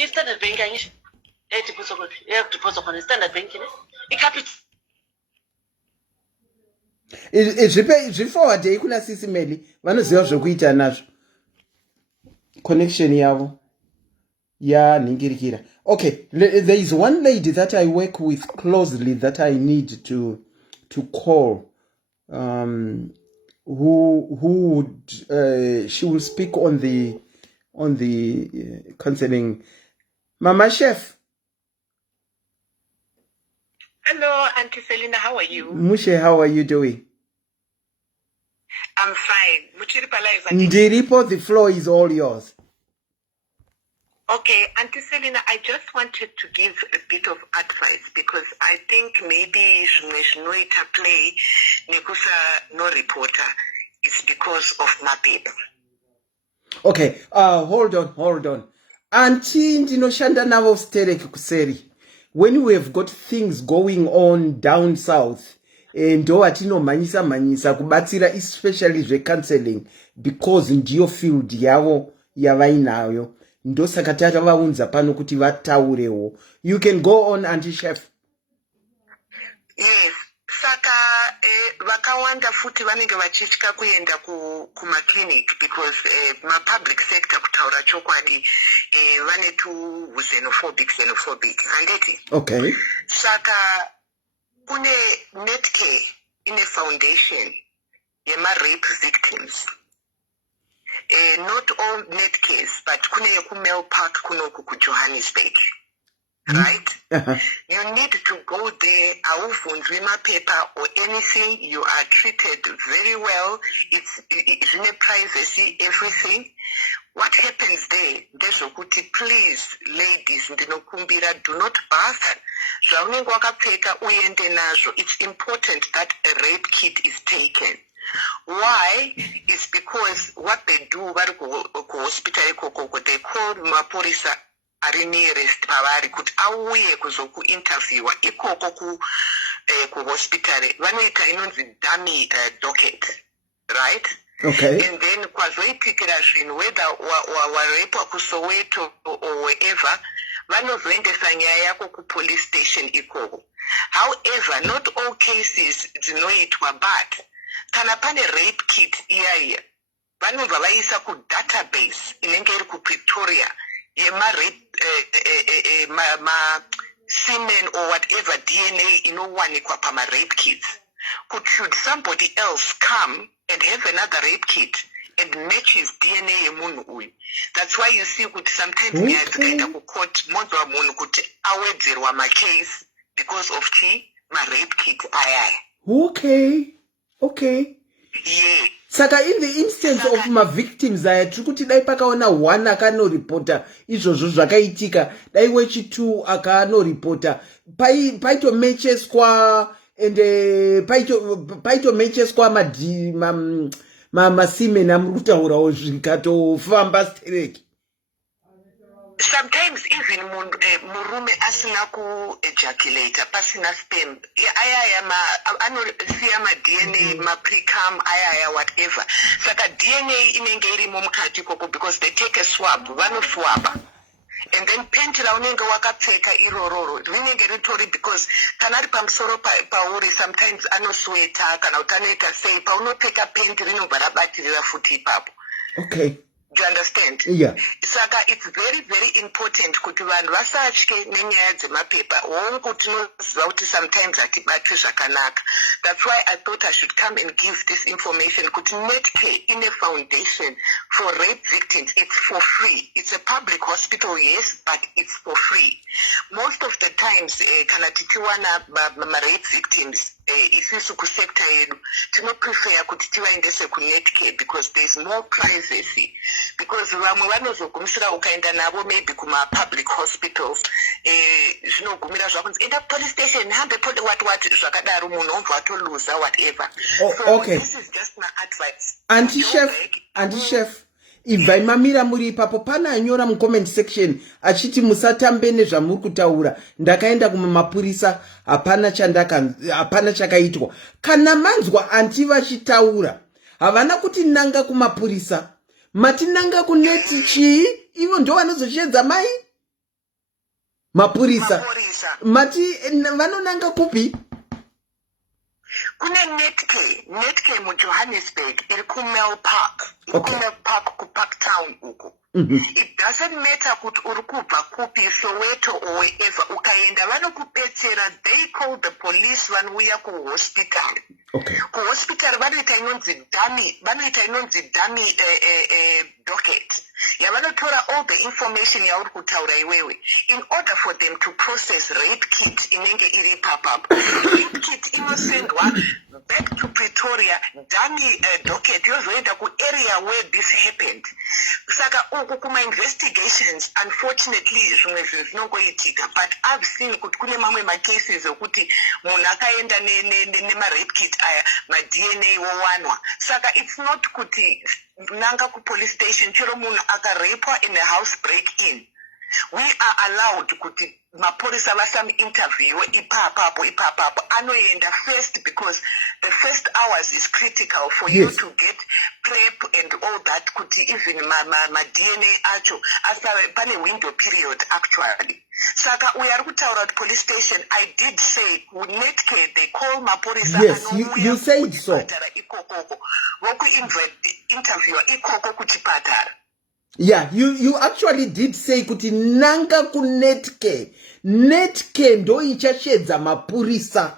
Standard Bank angisho deposit kona Standard Bank ne icapital zviforwardei kuna SIS MELLY vanoziva zvokuita nazvo connection yavo yanhingirikira. Okay, there is one lady that I work with closely that I need to call who would she will speak on the concerning Mama Chef. Hello, Auntie Selina, how are you? Mushe, how are you doing? I'm fine. Ndiripo, the floor is all yours. Okay, Auntie Selina, I just wanted to give a bit of advice because I think maybe Shnoita play Nekusa no reporter is because of my paper. Okay, hold on. Auntie ndinoshanda navo stereki kuseri. when we have got things going on down south, ndo atinomhanyisa kubatsira especially zvecounseling because ndiyo field yavo yavainayo. Ndosaka tavaunza pano kuti vataurewo. You can go on, Auntie Chef. Yes. Saka vakawanda futi vanenge vachitya kuenda kumaclinic because public sector kutaura chokwadi vane tu xenophobic handeti. Okay. Saka kune netcare ine foundation yema-rape victims. Not all netcares, but kune yekumel park kunoku kuJohannesburg. Right? You need to go there, awuvunzwi mapepa or anything. You are treated very well. It's in a privacy, everything. What happens there? Ndezokuti, please, ladies, ndinokumbira, do not bath. Zvaunenge wakapfeka uende nazvo. It's important that a rape kit is taken. Why? It's because what they do, vari kuhospital ikoko, they call maporisa ari nearest pavari kuti auye kuzokuinterviewa ikoko kuhospitari vanoita inonzi dummy docket, right? Okay. And then kwazoitikira zvinhu whether warepwa kuSoweto or wherever vanozoendesa nyaya yako kupolice station ikoko. However, not all cases dzinoitwa, but kana pane rape kit iyaiya vanobva vaisa kudatabase inenge iri kuPretoria semen or whatever DNA inowanikwa pama-rape kits. Should somebody else come and have another rape kit and match his DNA yemunhu uyu. That's why you see kuti sometimes nyaya dzikaenda kucourt monzwa munhu kuti awedzerwa macase because of ma-rape kit ayaya. Okay. Yeah. Saka in the instance of my victims aya tiri kuti dai pakaona one akanoripota izvozvo zvakaitika, dai wechi2 akanoripota, paitomecheswa ende paitomecheswa masemen amuri kutaurawo zvikatofamba stereki. Sometimes even murume asina ku-ejaculate, pasina sperm, ayaya anosiya ma-DNA, ma-precam, ayaya whatever. Saka DNA inenge irimo mukati koko because they take a swab, vanoswaba. And then penti raunenge wakapfeka irororo rinenge ritori because kana ri pamusoro pauri sometimes anosweta kana kuti anoita sei paunopfeka penti rinobva rabatirira futi ipapo. Okay. Do you understand? Yeah. Saka it's very, very important kuti vanhu vasatye nenyaya dzemapepa. Hongu tinoziva kuti sometimes hatibatwi zvakanaka. That's why I thought I should come and give this information kuti netcare in a foundation for rape victims. It's for free. It's a public hospital, yes, but it's for free. Most of the times, kana titiwana ma-rape victims, isusu kusekta yedu, tinoprefer kuti tivaendese kunetcare because there's more privacy. Because vamwe vanozogumisira ukaenda navo maybe kuma-public hospitals, zvinogumira zvakunzi enda police station, hambe what zvakadaro munhu obva atoluza whatever. So okay. This is just my advice. Auntie Chef, ibvaimamira muri ipapo pana anyora mucomment section achiti musatambe nezvamuri kutaura, ndakaenda kumapurisa hapana chakaitwa. Kana manzwa anti vachitaura havana kuti nanga kumapurisa, matinanga kuneti chii, ivo ndo vanozochiedza mai mapurisa mati vanonanga kupi? Kune netcare muJohannesburg iri kuMel Park. Okay. Kumel Park kuPark Town uko. It doesn't matter kuti uri kubva kupi Soweto or wherever ukaenda vanokubetsera. They call the police vanouya kuhospital. Okay. Kuhospital vanoita inonzi dummy docket. Yavanotora all the information yauri kutaura iwewe in order for them to process rape kit inenge iri papap. Rape kit inosendwa back to Pretoria, dummy docket yozoenda ku area where this happened. Saka uku kuma investigations, unfortunately zvimwe zvinhu zvinongoitika, but I've seen kuti kune mamwe macases okuti munhu akaenda nema-rape kit aya ma-DNA wowanwa. Saka it's not kuti nanga ku police station chero munhu akarapwa in a house break-in. we are allowed kuti maporisa vasam interview ipapapo anoenda first, because the first hours is critical for you to get prep and all that, kuti even ma DNA acho asa pane window period actually. Saka we are kutaura at police station. I did say netke they call maporisa. Yes, you said so. Woku interview ikoko kuchipatara. Yeah, you actually did say kuti nanga ku netke ndo ichashedza mapurisa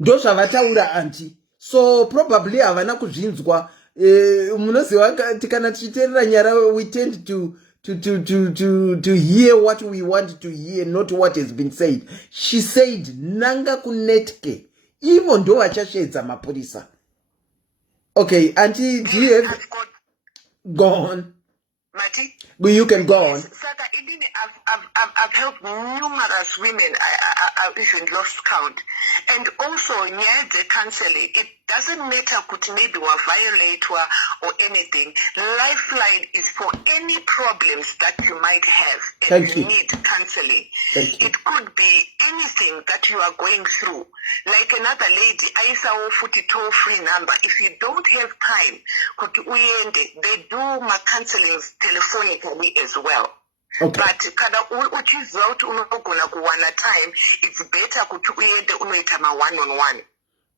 ndo zvavataura anti, so probably havana kuzvinzwa. Munoziva kana tichiteerera nyara, we tend to hear what we want to hear, not what has been said. She said nanga ku netke ivo ndo vachashedza mapurisa. Okay, auntie, do you have go on? Mati? But you can go on. Saka, I've helped numerous women. I even lost count. And also, near the counseling, it doesn't matter kuti maybe wa violate or anything. Lifeline is for any problems that you might have and you need counseling. It could be anything that you are going through. Like another lady, I saw futi toll-free number. If you don't have time, they do my counseling telephonically as well. Okay. But kada uchiza kuti unogona kuwana time, it's better kuti uende unoita ma one-on-one.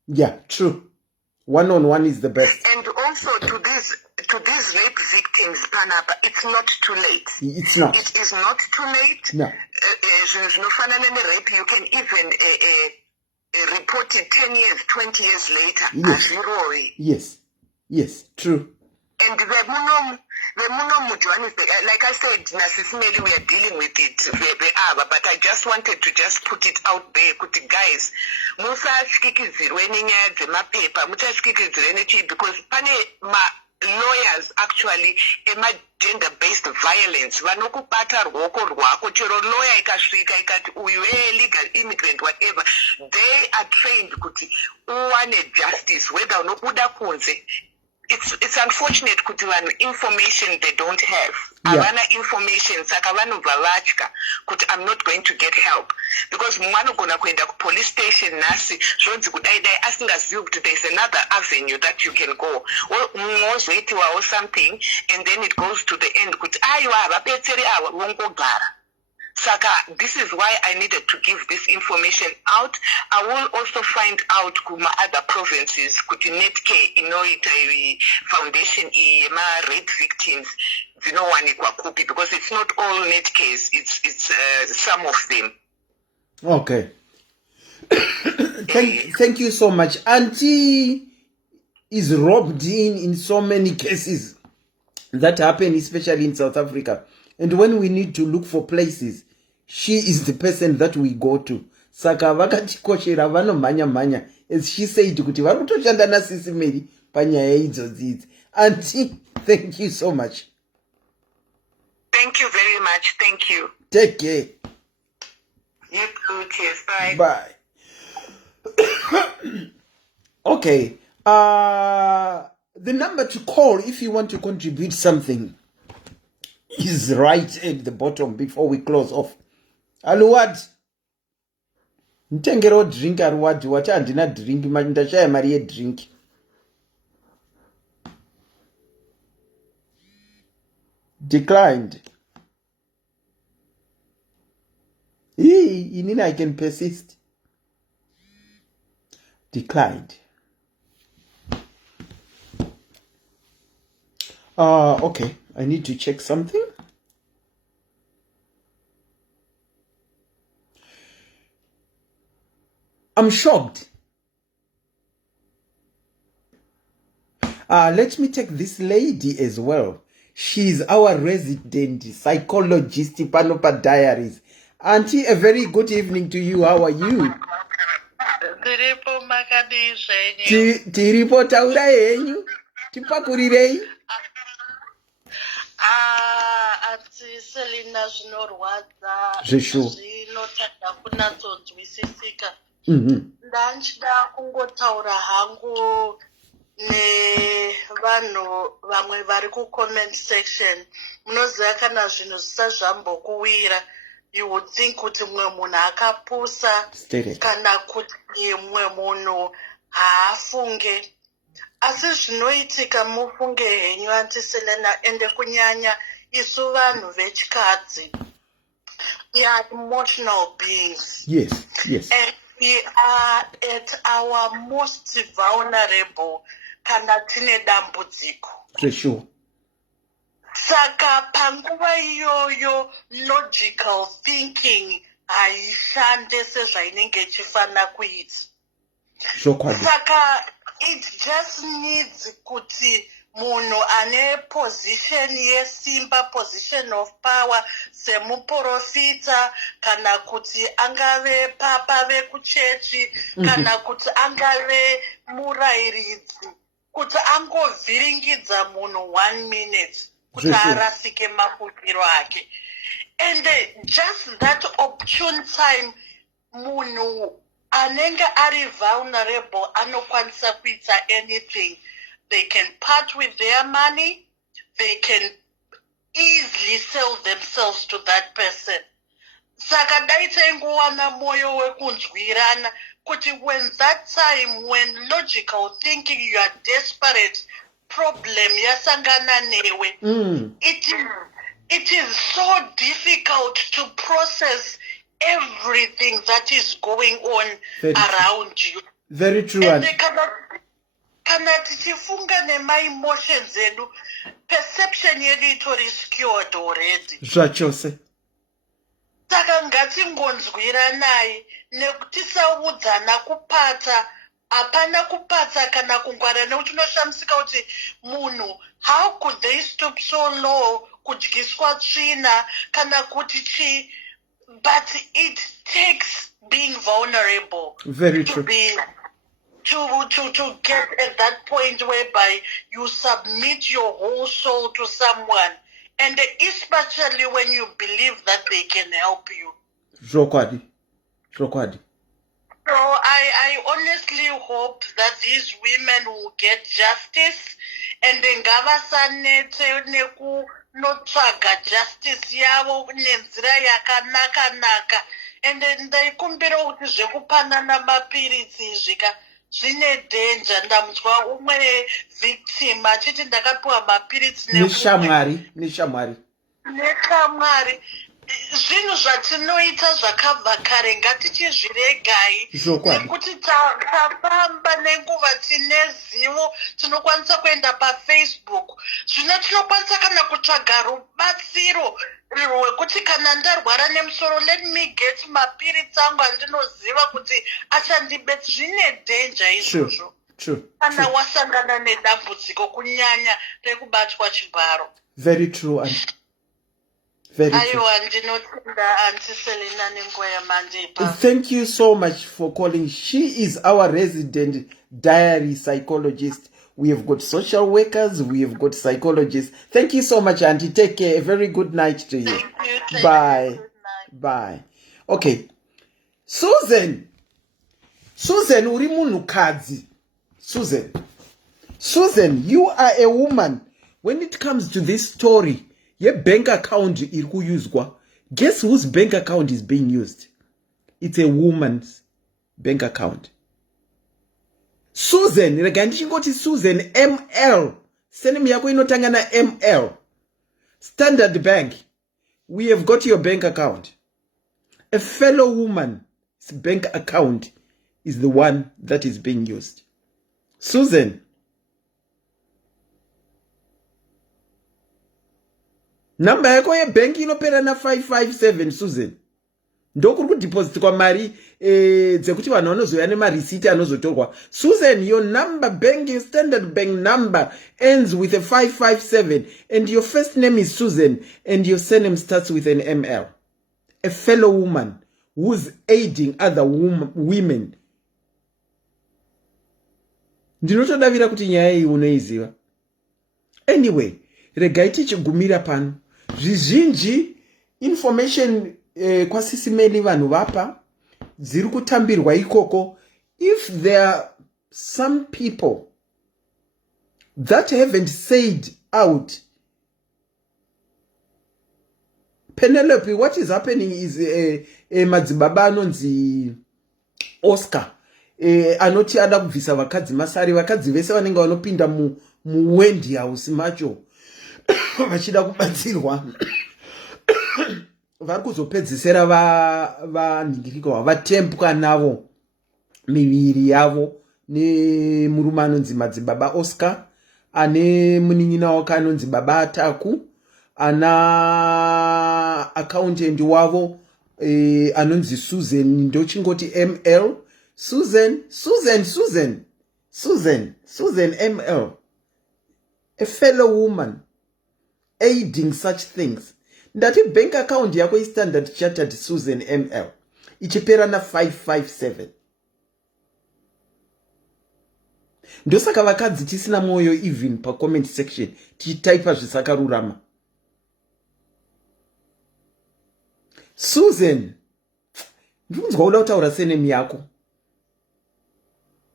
Yeah, true. One-on-one is the best. And also to these rape victims, Panapa, it's not too late. It's not. It is not too late. No. Rape, you can even report it 10 years, 20 years later. Yes. Yes, true. And the Johannesburg, like I said, SIS MELLY, we are dealing with it, but I just wanted to just put it out there, guys, because lawyers actually gender-based violence vanokubata ruoko rwako chero lawyer ikasvika ikati uyu legal immigrant whatever, they are trained kuti uwane justice whether unobuda kunze. It's unfortunate kuti vanhu information they don't have. Havana information, saka vanobva vatya kuti I'm not going to get help, because mumwe anogona kuenda kupolice station nhasi zvonzi kudai asingazivi kuti there's another avenue that you can go, mumwe wozoitiwawo something and then it goes to the end kuti aiwa havabetseri ava vongogara. Saka, this is why I needed to give this information out. I will also find out kuma other provinces kuti netke inoita foundation ma rape victims dzinowanikwa kupi, because it's not all netcase, it's some of them. Okay. Thank you so much. Auntie is robbed in so many cases that happen, especially in South Africa. And when we need to look for places, she is the person that we go to. Saka vakatikoshera vanomhanya. As she said, kuti vakutoshanda na SIS MELLY panyaya idzodzi. Auntie, thank you so much. Thank you very much. Thank you. Take care. You too. Cheers. Bye. Bye. Okay. The number to call if you want to contribute something is right at the bottom before we close off. Aluwad, ntengero drink aluwad, wati andina drink, ndashaya mari ye drink. Declined. Inina, I can persist. Declined. Okay, I need to check something. I'm shocked. Let me take this lady as well. She's our resident psychologist, Panopa Diaries. Auntie, a very good evening to you. How are you? Tiripo taura yenyu? Tipakurirei? Ati Selina zvinorwadza Zvishu. zvinotanda kunatsodzwisisika. Ndanchida kungotaura hangu nevanhu vamwe vari ku comment section munoziva kana zvinhu zvisati zvambokuwira you would think kuti mumwe munhu akapusa kana kuti mumwe munhu haafunge. Asi zvinoitika mufunge henyu antiselena, ende kunyanya isu vanhu vechikadzi. We are emotional beings. Yes, yes. And we are at our most vulnerable kana tine dambudziko. For sure. Saka panguva iyoyo logical thinking haishande sezvainenge ichifanira kuita. Saka it just needs kuti munhu ane position yesimba, position of power, semuprofita kana kuti angave papa vekuchechi kana kuti angave murayiridzi, kuti angovhiringidza munhu 1 minute kuti arasike mafungiro ake. And just that opportune time munhu anenge ari vulnerable anokwanisa kuita anything. They can part with their money, they can easily sell themselves to that person. Saka daita nguwana moyo wekunzwirana kuti when that time, when logical thinking, you are desperate, problem yasangana newe, it is so difficult to process everything that is going on around you. Very true. And kana tichifunga nema-emotions edu, perception yedu itori skewed already. Zvachose. Saka ngatingonzwiranai nekutisaudzana kupata, hapana kupata kana kungwara, nekuti unoshamisika kuti munhu, how could they stoop so low kudyiswa tsvina kana kuti chi. But it takes being vulnerable. Very true. To get at that point whereby you submit your whole soul to someone, and especially when you believe that they can help you. Zokwadi. So I honestly hope that these women will get justice, and ngavasanete notsvaga justice yavo nenzira yakanaka, and ndaikumbira kuti zvekupanana mapiritsi zvika zvine danger. Ndamutswa umwe victim achiti ndakapiwa mapiritsi neshamwari. Zvinhu zvatinoita zvakabva kare ngatichizviregai, nekuti tafamba nenguva tine zivo, tinokwanisa kuenda paFacebook. Zvino tinokwanisa kana kutsvaga rubatsiro rwekuti kana ndarwara nemusoro, let me get mapiritsi angu andinoziva kuti achandibetsa. Zvine danger izvozvo kana wasangana nedambudziko, kunyanya rekubatwa chibharo. Very true. Very true. Thank you so much for calling. She is our resident diary psychologist. We have got social workers, we have got psychologists. Thank you so much, Auntie. Take care. A very good night to you. Bye. Bye. Okay. Susan, uri munhukadzi. Susan, you are a woman. When it comes to this story, your bank account iri kuyuzwa. Guess whose bank account is being used? It's a woman's bank account. Susan, rega ndichingoti Susan ML. Surname yako inotanga na ML. Standard Bank. We have got your bank account. A fellow woman's bank account is the one that is being used. Susan. Namba yako ye bank inopera na 557 Susan. Ndokuri kudeposit kwa mari dzekuti vanhu vanozoya nemarisiti anozotorwa. Susan, your number, banking standard bank number ends with a 557 and your first name is Susan and your surname starts with an ML. A fellow woman who's aiding other women. Ndinotodavira kuti nyaya iyi unoiziva. Anyway, regai tichigumira pano. Zvizhinji information kwa SIS MELLY vanhu vapa dziri kutambirwa ikoko. If there are some people that haven't said out Penelope, what is happening is Madzibaba anonzi Oscar anoti ada kubvisa vakadzi masari, vakadzi vese vanenge vanopinda muwendi house macho vachida kubatsirwa vari kuzopedzisira vanhingirika vatempwa navo miviri yavo nemurume anonzi Madzibaba Oscar ane munin'ina wake anonzi Baba Ataku, ana accountant wavo anonzi Susan, ndochingoti ML. Susan ML, a fellow woman aiding such things. Ndati bank account yako Standard Chartered Susan ML ichipera na 557. Ndosaka vakadzi tisina moyo even pa comment section tichitaipa zvisakarurama. Susan, ndinzwa uda kutaura senemi yako.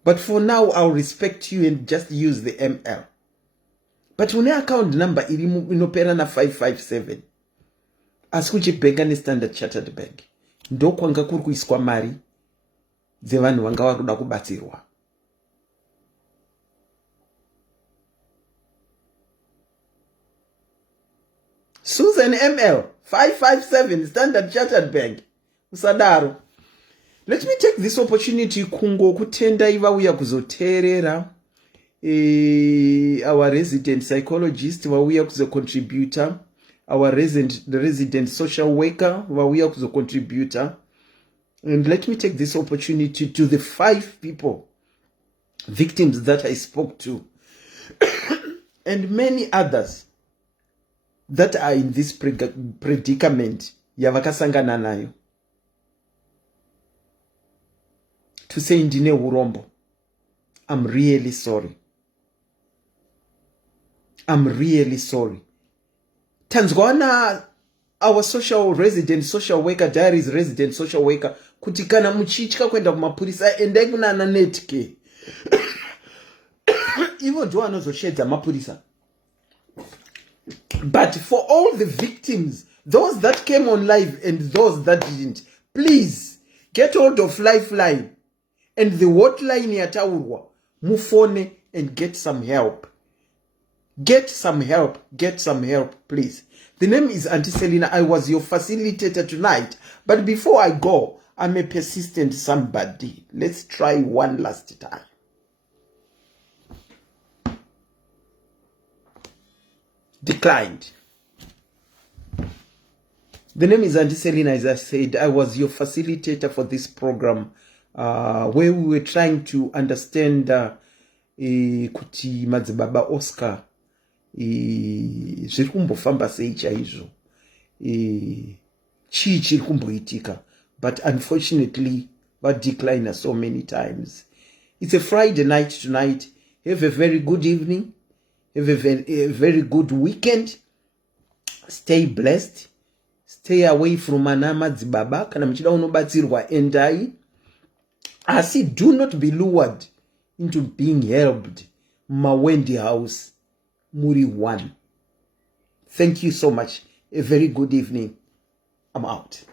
But for now, I'll respect you and just use the ML. But une account number inopera na 557. Asikuchi banka ne Standard Chartered Bank. Ndo kwanga kuri kuiswa mari dzevanhu vanga vakuda kubatsirwa. Susan ML 557 Standard Chartered Bank. Usadaro. Let me take this opportunity kungo kutenda ivauya kuzoteerera our resident psychologist vauya kuzocontributor, our resident social worker vauya kuzocontributor. And let me take this opportunity to the 5 people, victims that I spoke to, and many others that are in this predicament yavakasangana nayo, to say ndine urombo. I'm really sorry. I'm really sorry. Tanzwana, our resident social worker, diaries resident social worker, kuti kana muchichika kwenda kumapurisa endai kunana netke. Ivo ndo anozoshedza mapurisa. But for all the victims, those that came on live and those that didn't, please get hold of Lifeline and the hotline yataurwa, mufone and get some help. Get some help, please. The name is Auntie Selina. I was your facilitator tonight. But before I go, I'm a persistent somebody. Let's try one last time. Declined. The name is Auntie Selina. As I said, I was your facilitator for this program, where we were trying to understand kuti Madzibaba Oscar zviri kumbofamba sei chaizvo, chii chiri kumboitika. But unfortunately declined so many times. It's a Friday night tonight. Have a very good evening. Have a very good weekend. Stay blessed. Stay away from ana Madzibaba. Kana mchida unobatsirwa endai. Asi, do not be lured into being helped. Mawendi house, Muri 1. Thank you so much. A very good evening. I'm out.